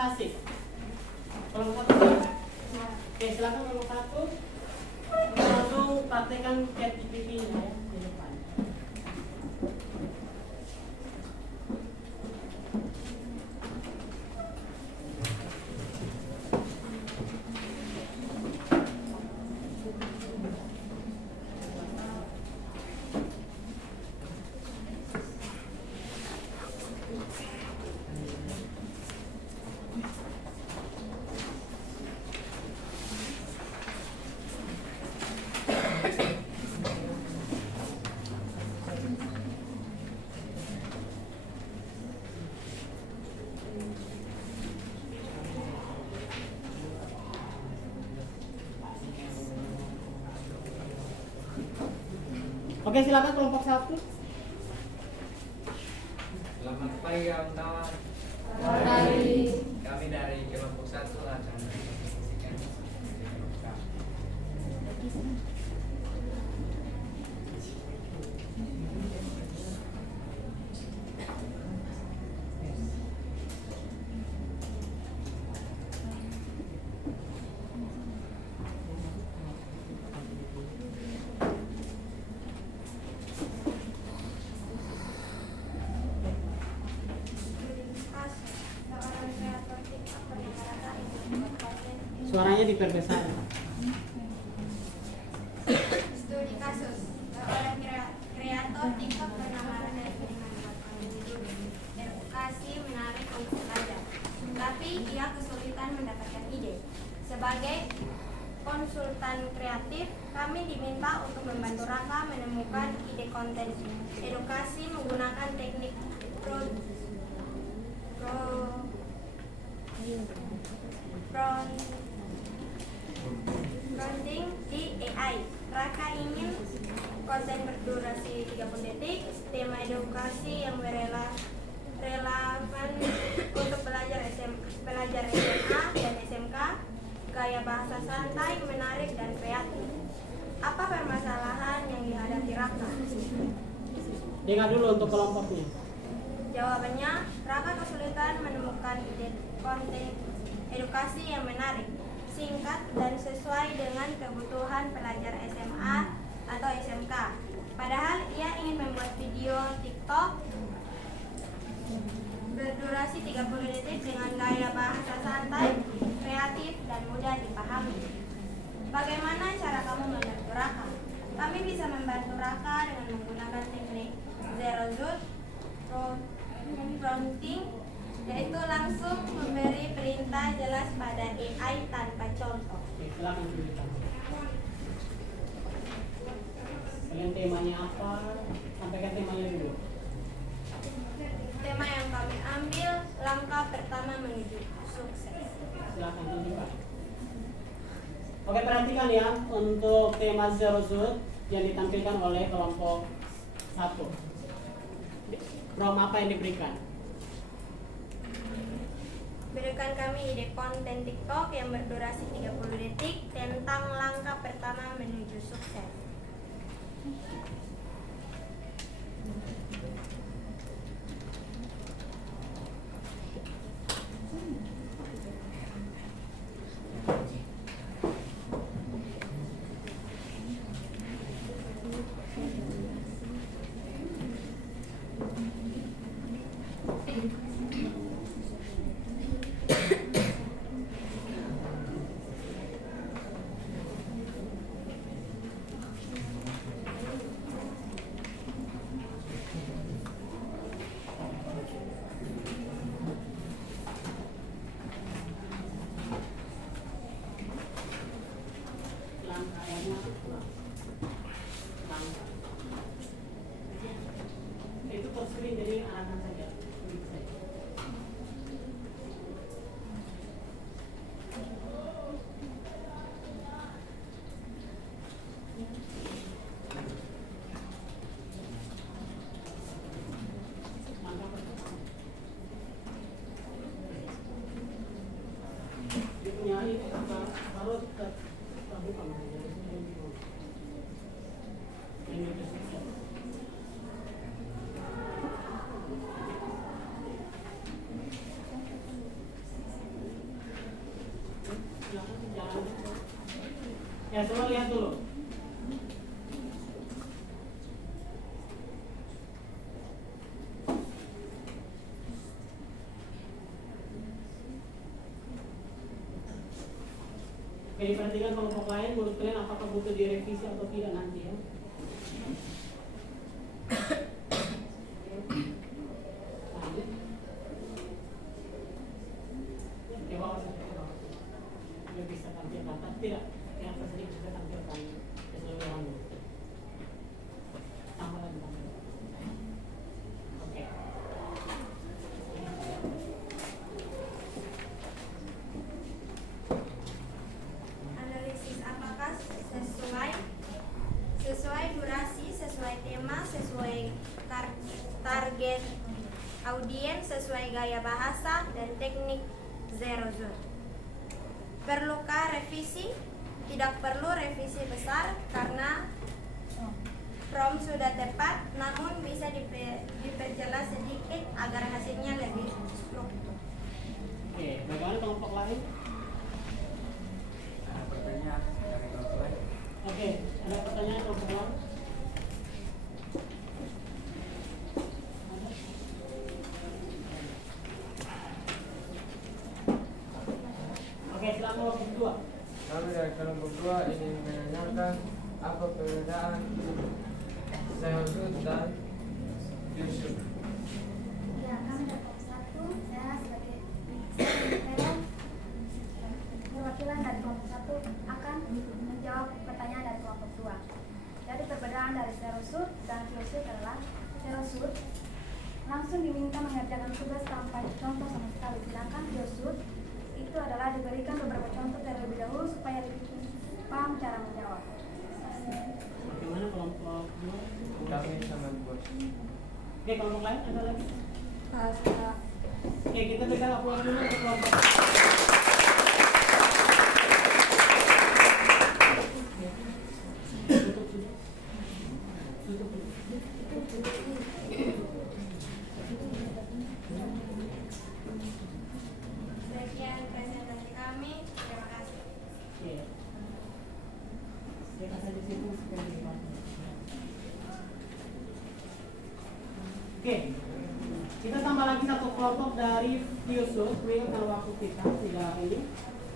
presentasi. Kelompok 1 siap? Oke, silakan kelompok 1. Kita langsung praktekkan chat GPT-nya ya di depan. Oke, silakan kelompok 1. Selamat pagi kawan-kawan. Pagi. Kami dari kelompok 1 akan mempresentasikan SMK. Suaranya diperbesar. Studi kasus seorang kreator TikTok bernama Rana dengan membuat konten edukasi menarik untuk belajar, tapi ia kesulitan mendapatkan ide. Sebagai konsultan kreatif, kami diminta untuk membantu Raka menemukan ide konten edukasi menggunakan teknik prompting di AI. Raka ingin konten berdurasi 30 detik, tema edukasi yang relevan untuk pelajar SMA dan SMK, gaya bahasa santai, menarik, dan kreatif. Apa permasalahan yang dihadapi Raka? Dengar dulu untuk kelompoknya. Jawabannya, Raka kesulitan menemukan ide konten edukasi yang menarik, singkat, dan sesuai dengan kebutuhan pelajar SMA atau SMK. Padahal ia ingin membuat video TikTok berdurasi 30 detik dengan gaya bahasa santai, kreatif, dan mudah dipahami. Bagaimana cara kamu membantu Raka? Kami bisa membantu Raka dengan menggunakan teknik Zero Zoot prompting, yaitu langsung memberi perintah jelas pada AI tanpa contoh. Oke, silakan cerita. Kalian temanya apa? Sampaikan temanya dulu. Tema yang kami ambil, langkah pertama menuju sukses. Silakan tunjukkan. Oke, perhatikan ya untuk tema Zero Zoot yang ditampilkan oleh kelompok 1. Prompt apa yang diberikan? Berikan kami ide konten TikTok yang berdurasi 30 detik tentang langkah pertama menuju sukses. Itu per screen, jadi arahkan saja. Dia punya ini harus terbuka. Ya, semua lihat dulu. Oke, diperhatikan kelompok lain, menurut kalian apakah butuh direvisi atau tidak nanti ya? Lanjut. Ya, bawah saja, ke bawah. Dia bisa tampilkan, tapi tidak yang sedikit bisa tampilkan keseluruhan. Tambah lagi, tambah. Oke. Analisis apakah sesuai durasi, sesuai tema, sesuai target audiens, sesuai gaya bahasa dan teknik zero zone. Perlukah revisi? Tidak perlu revisi besar karena prom sudah tepat, namun bisa diperjelas sedikit agar hasilnya lebih struktur. Oke, bagaimana kelompok lain? Pertanyaan dari kelompok lain. Oke, ada pertanyaan kelompok lain? Oke, silakan kelompok kedua. Kami dari kelompok 2 ingin menanyakan apa perbedaan Sehosud dan Yusuf. Ya, kami dari kelompok 1, saya sebagai perwakilan dari kelompok 1 akan menjawab pertanyaan dari kelompok 2. Jadi perbedaan dari Sehosud dan Yusuf adalah Sehosud langsung diminta mengerjakan tugas tanpa contoh sama sekali, sedangkan Yusuf itu adalah diberikan beberapa contoh terlebih dahulu supaya lebih paham cara menjawab. Bagaimana kelompok kedua? Kami sangat puas. Oke, kelompok lain ada lagi? Bahasa Oke, kita berikan aplaus dulu untuk kelompok. Tutup sudah. Tutup dulu. Sekian presentasi kami. Terima kasih. Oke. Saya kasih di situ supaya dibaca. Oke. Kita tambah lagi satu kelompok dari Yusuf, mengingatkan waktu kita tidak ini.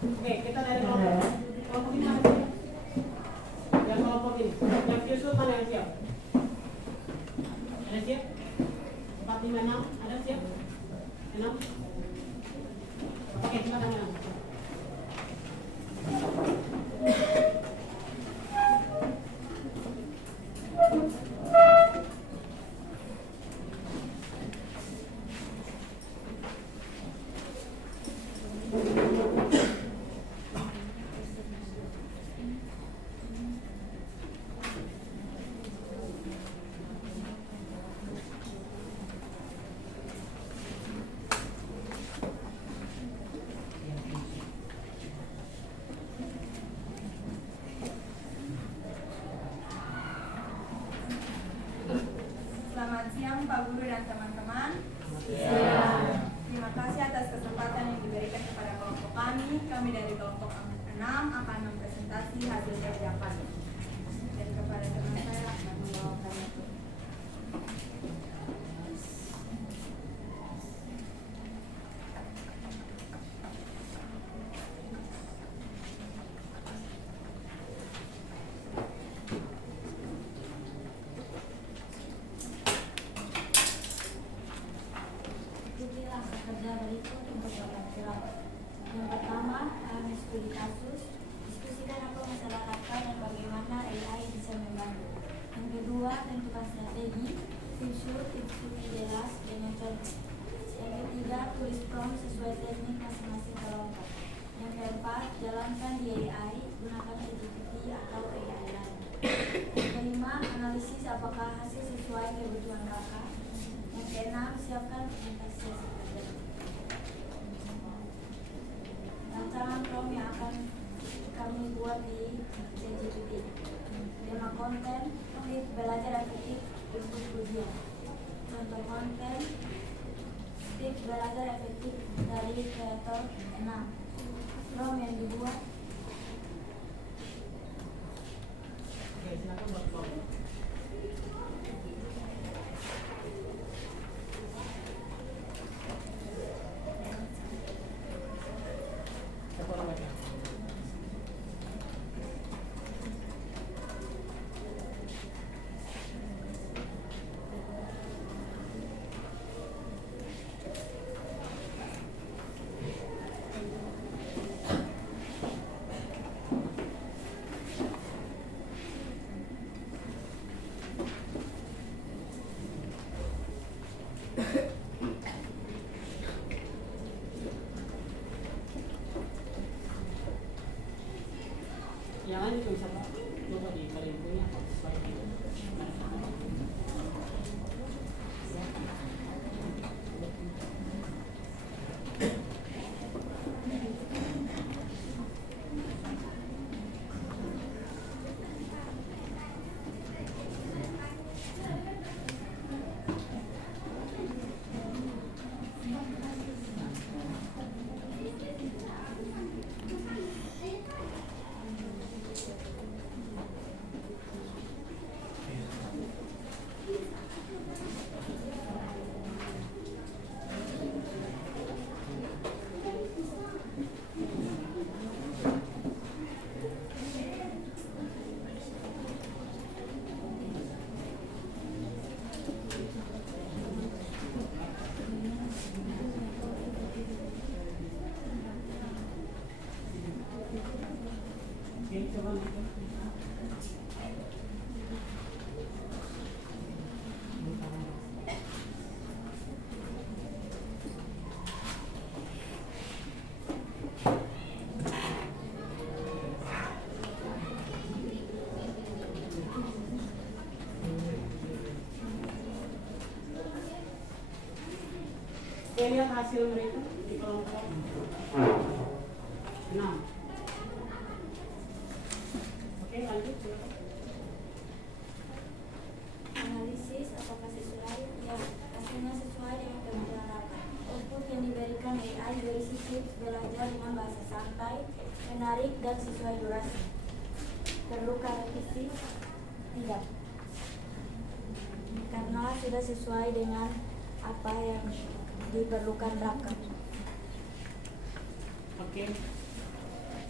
Oke, kita dari kelompok ini mana siap? Yang kelompok ini, yang Yusuf mana yang siap? Ada siap? 4, 5, 6, ada siap? 6? Oke, silakan 6. Selamat siang Pak Guru dan teman-teman. Terima kasih atas kesempatan yang diberikan kepada kelompok kami. Kami dari kelompok 6 akan mempresentasi hasil kerja kami. Dan kepada teman saya akan membawakan itu. Ikutilah pekerja berikut untuk bagian surat. Yang pertama, studi kasus. Diskusikan apa masalah apa dan bagaimana AI bisa membantu. Yang kedua, tentukan strategi. Visual, tips-tips jelas dan yang cerdas. Yang ketiga, tulis prompt sesuai teknik masing-masing kelompok. Yang keempat, jalankan di AI, gunakan ChatGPT atau AI lain. Yang kelima, analisis apakah hasil sesuai kebutuhan kakak. Yang keenam, siapkan presentasi kerja. Rancangan prompt yang akan kami buat di ChatGPT. Tema konten, tips belajar efektif untuk ujian. Contoh konten, tips belajar efektif dari kreator 6. Prompt yang dibuat, Silakan buat kelompok. Siapa orang baca? Yang lain itu bisa Pak, coba di kalian punya slide itu. Oke, coba lihat. Oke, lihat hasil mereka di kelompok 6. Oke, lanjut. Silakan. Analisis apakah sesuai? Ya, hasilnya sesuai dengan kebutuhan rapat. Output yang diberikan AI berisi tips belajar dengan bahasa santai, menarik, dan sesuai durasi. Perlukah revisi? Tidak. Karena sudah sesuai dengan apa yang diperlukan rapat. Oke.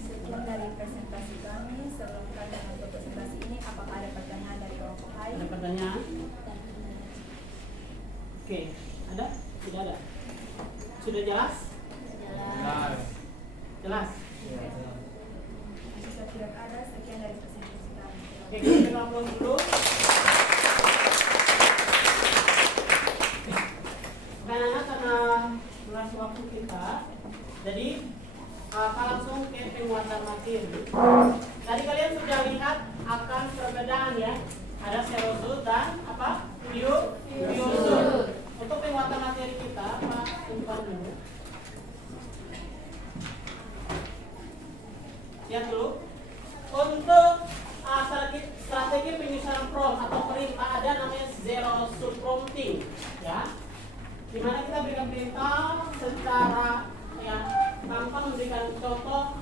Sekian dari presentasi kami. Sebelum kami menutup presentasi ini, apakah ada pertanyaan dari kelompok lain? Ada pertanyaan? Oke, ada? Tidak ada. Sudah jelas? Jelas. Jelas. Jika tidak ada, sekian dari presentasi kami. Oke, kita ngomong dulu. Karena durasi waktu kita, jadi langsung ke penguatan materi. Tadi kalian sudah lihat akan perbedaan ya. Ada serosud dan apa? Biosud. Untuk penguatan materi kita, Pak, simpan dulu. Lihat dulu. Untuk strategi penyusunan prompt atau perintah ada namanya zero sud prompting, ya. Dimana kita berikan perintah secara yang gampang memberikan contoh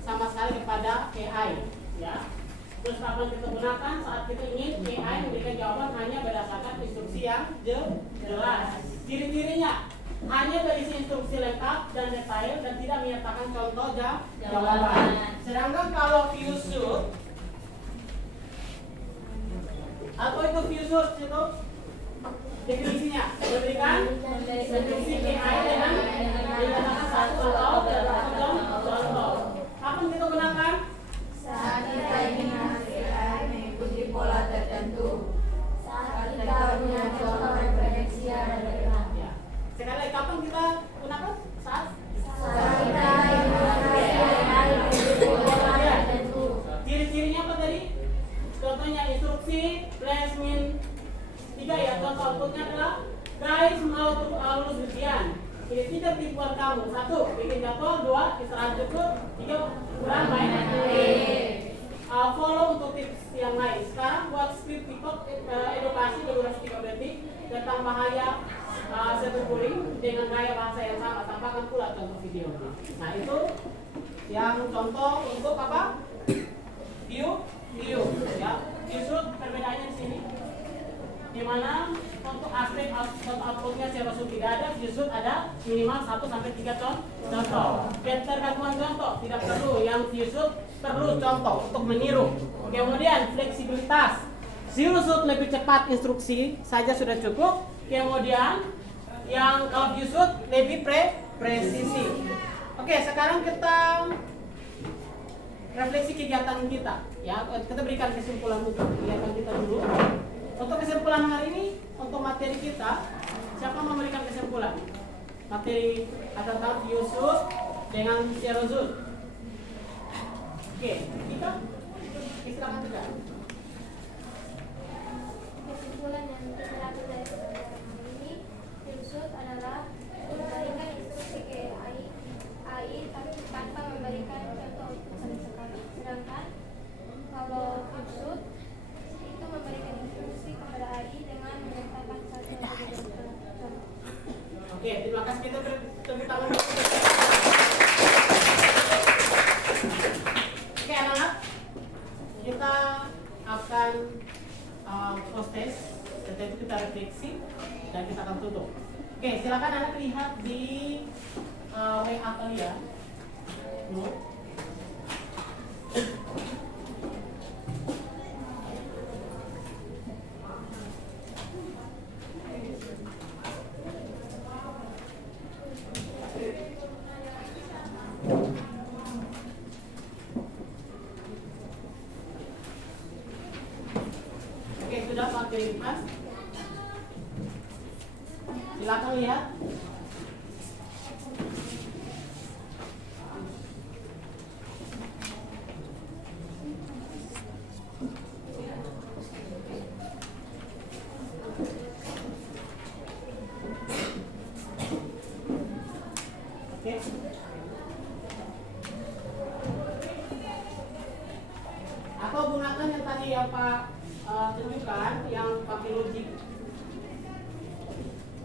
sama sekali kepada AI, ya. Terus apa kita gunakan saat kita ingin AI memberikan jawaban hanya berdasarkan instruksi yang jelas. Ciri-cirinya hanya berisi instruksi lengkap dan detail dan tidak menyertakan contoh jawaban. Sedangkan kalau ViewSud atau itu ViewSud itu definisinya memberikan instruksi AI dengan menggunakan satu atau contoh. Kapan kita gunakan? Saat kita ingin menghasilkan AI mengikuti pola tertentu. Saat kita punya contoh referensi yang relevan. Ya. Sekali lagi, kapan kita gunakan? Saat Kita ingin menghasilkan AI mengikuti pola tertentu. ciri-cirinya apa tadi? Contohnya instruksi plus min 3 ya. Contoh outputnya adalah guys mau lulus ujian. Ini 3 tipuan kamu. 1. Bikin jadwal. 2. Istirahat cukup. 3. Kurang main. Follow untuk tips yang lain. Sekarang buat script TikTok edukasi berdurasi 3 detik tentang bahaya cyberbullying dengan gaya bahasa yang sama. Tambahkan pula contoh video. Nah itu yang contoh untuk apa? View ya. Yusuf perbedaannya di sini. Di mana untuk aspek outputnya secara langsung tidak ada, Yusuf ada minimal 1 sampai 3 contoh. Ketergantungan contoh tidak perlu, yang Yusuf perlu contoh untuk meniru. Kemudian fleksibilitas. Yusuf lebih cepat instruksi saja sudah cukup. Kemudian yang kalau Yusuf lebih presisi. Oke, sekarang kita refleksi kegiatan kita. Ya, kita berikan kesimpulan untuk kegiatan kita dulu. Untuk kesimpulan hari ini, untuk materi kita, siapa mau memberikan kesimpulan? Materi tentang Yusuf dengan Syarozul. Oke, kita silakan juga. Kesimpulan yang kita dapat dari pelajaran hari ini, Yusuf adalah memberikan instruksi ke AI tapi tanpa memberikan contoh untuk sama sekali. Sedangkan kalau Yusuf itu memberikan instruksi kepada AI dengan menyertakan satu atau dua contoh. Oke, terima kasih. Kita tepuk tangan. Oke, anak-anak, kita akan proses. Setelah itu kita refleksi dan kita akan tutup. Oke, silakan anak lihat di WA kalian. Oke, sudah pakai Mas? Silakan lihat. Oke. Atau gunakan yang tadi Pak tunjukkan yang pakai logik.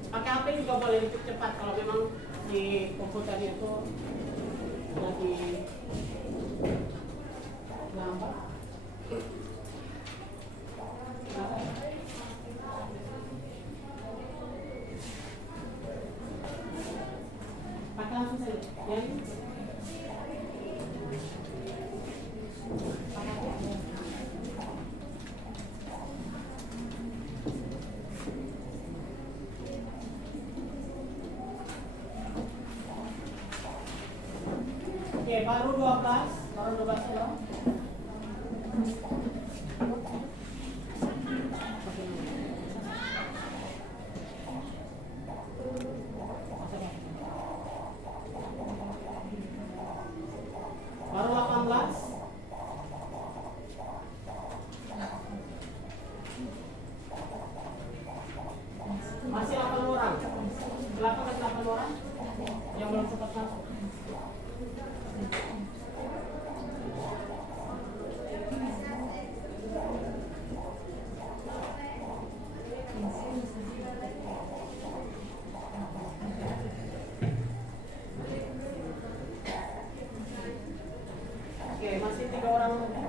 Pakai HP juga boleh untuk cepat kalau memang di komputer itu lagi lambat. Pakai langsung saja. Ya. Oke, baru 12 ya. Baru 18. Masih 8 orang. 8 orang yang belum sempat masuk. Oke, masih 3 orang lagi.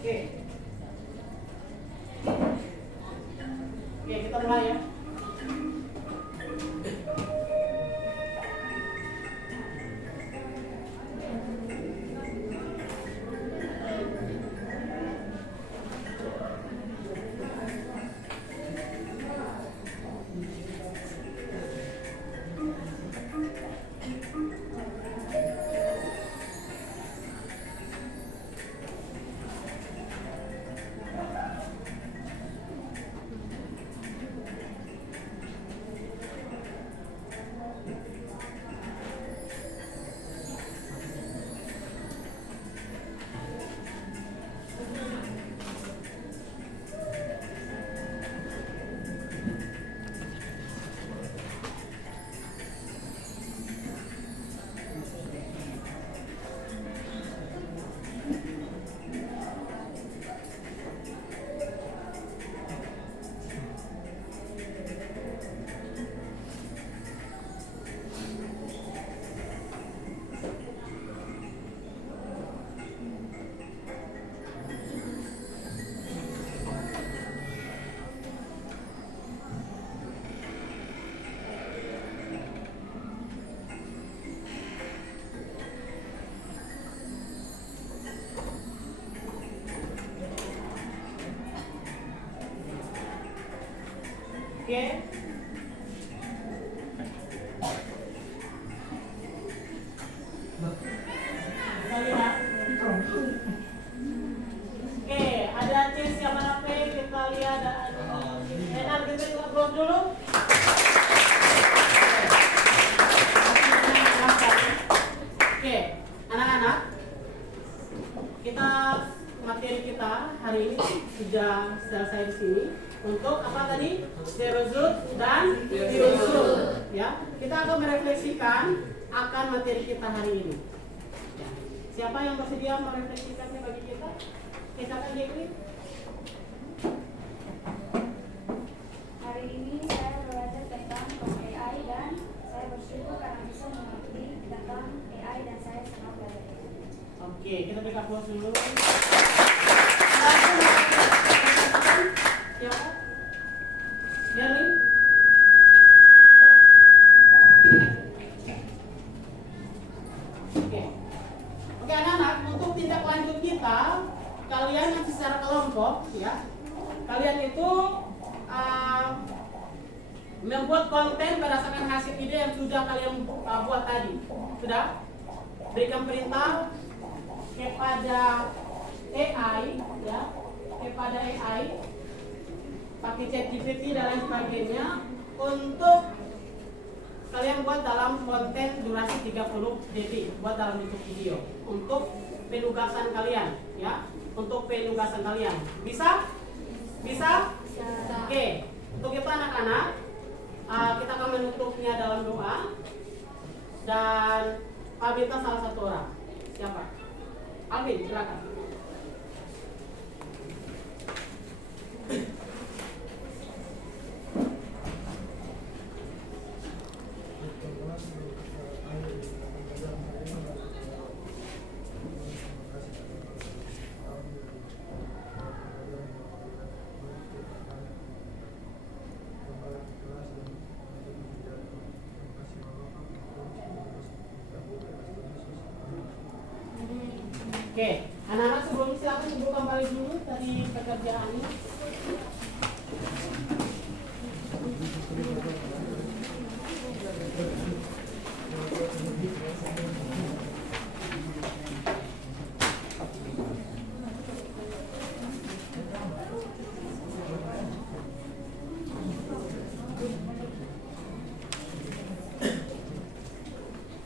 Oke. Oke, kita mulai ya. Oke. Kita lihat. Oke, ada C siapa P, kita lihat ada Enar, kita juga blok dulu. Oke, anak-anak, materi kita hari ini sudah selesai di sini. Untuk apa tadi? Serozut dan Fiusut. Ya, kita akan merefleksikan akan materi kita hari ini. Ya. Siapa yang bersedia merefleksikannya bagi kita? Silakan Jekri. Hari ini saya belajar tentang AI dan saya bersyukur karena bisa mengerti tentang AI dan saya senang belajar. Oke, kita berikan aplaus dulu. Siapa? Berlin. Oke anak-anak, untuk tindak lanjut kita, kalian yang secara kelompok, ya, kalian itu membuat konten berdasarkan hasil ide yang sudah kalian buat tadi. Sudah? Berikan perintah kepada AI, ya, kepada AI, pakai ChatGPT dan lain sebagainya untuk kalian buat dalam konten durasi 30 detik, buat dalam bentuk video untuk penugasan kalian, ya, untuk penugasan kalian. Bisa? Bisa? Oke, untuk itu anak-anak, kita akan menutupnya dalam doa dan minta salah satu orang. Siapa? Alvin, silakan. Oke, anak-anak sebelum silakan ibu kembali dulu dari pekerjaannya.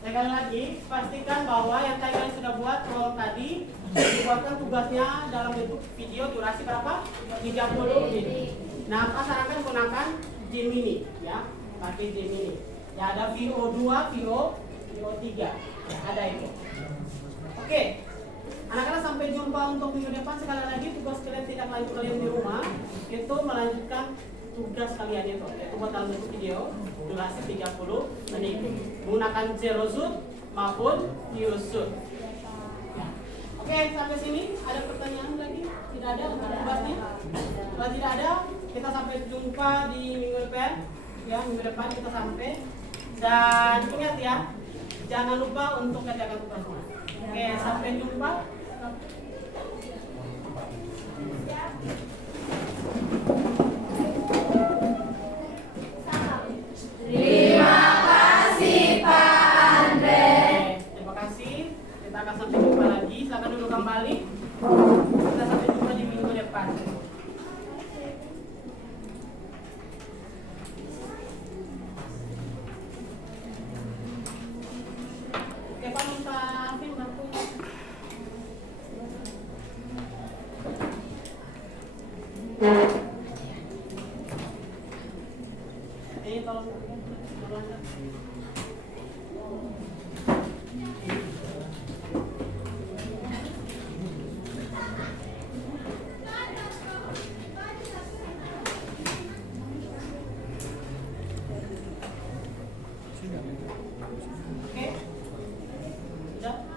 Sekali lagi, pastikan bahwa yang kalian sudah buat prolog tadi dibuatkan tugasnya dalam bentuk video durasi berapa? 30 menit. Nah, sarankan gunakan Gemini, ya, pakai Gemini. Ya, ada VO2, VO3, ya, ada itu. Oke, anak-anak sampai jumpa untuk minggu depan. Sekali lagi tugas kalian tidak lanjut kalian di rumah itu melanjutkan tugas kalian itu buat dalam bentuk video durasi 30 menit menggunakan Serozut maupun Fiusut. Ya. Oke, sampai sini ada pertanyaan lagi? Tidak ada untuk tugasnya? Kalau tidak ada, kita sampai jumpa di minggu depan. Ya, minggu depan kita sampai. Dan ingat ya, jangan lupa untuk kerjakan tugasnya. Oke, sampai jumpa. Terima kasih Pak Andre. Terima kasih. Kita akan sampai jumpa lagi. Silakan duduk kembali. Kita sampai jumpa di minggu depan. Oke, Pak, minta Alvin bantu. Ini tolong. Oke. Sudah.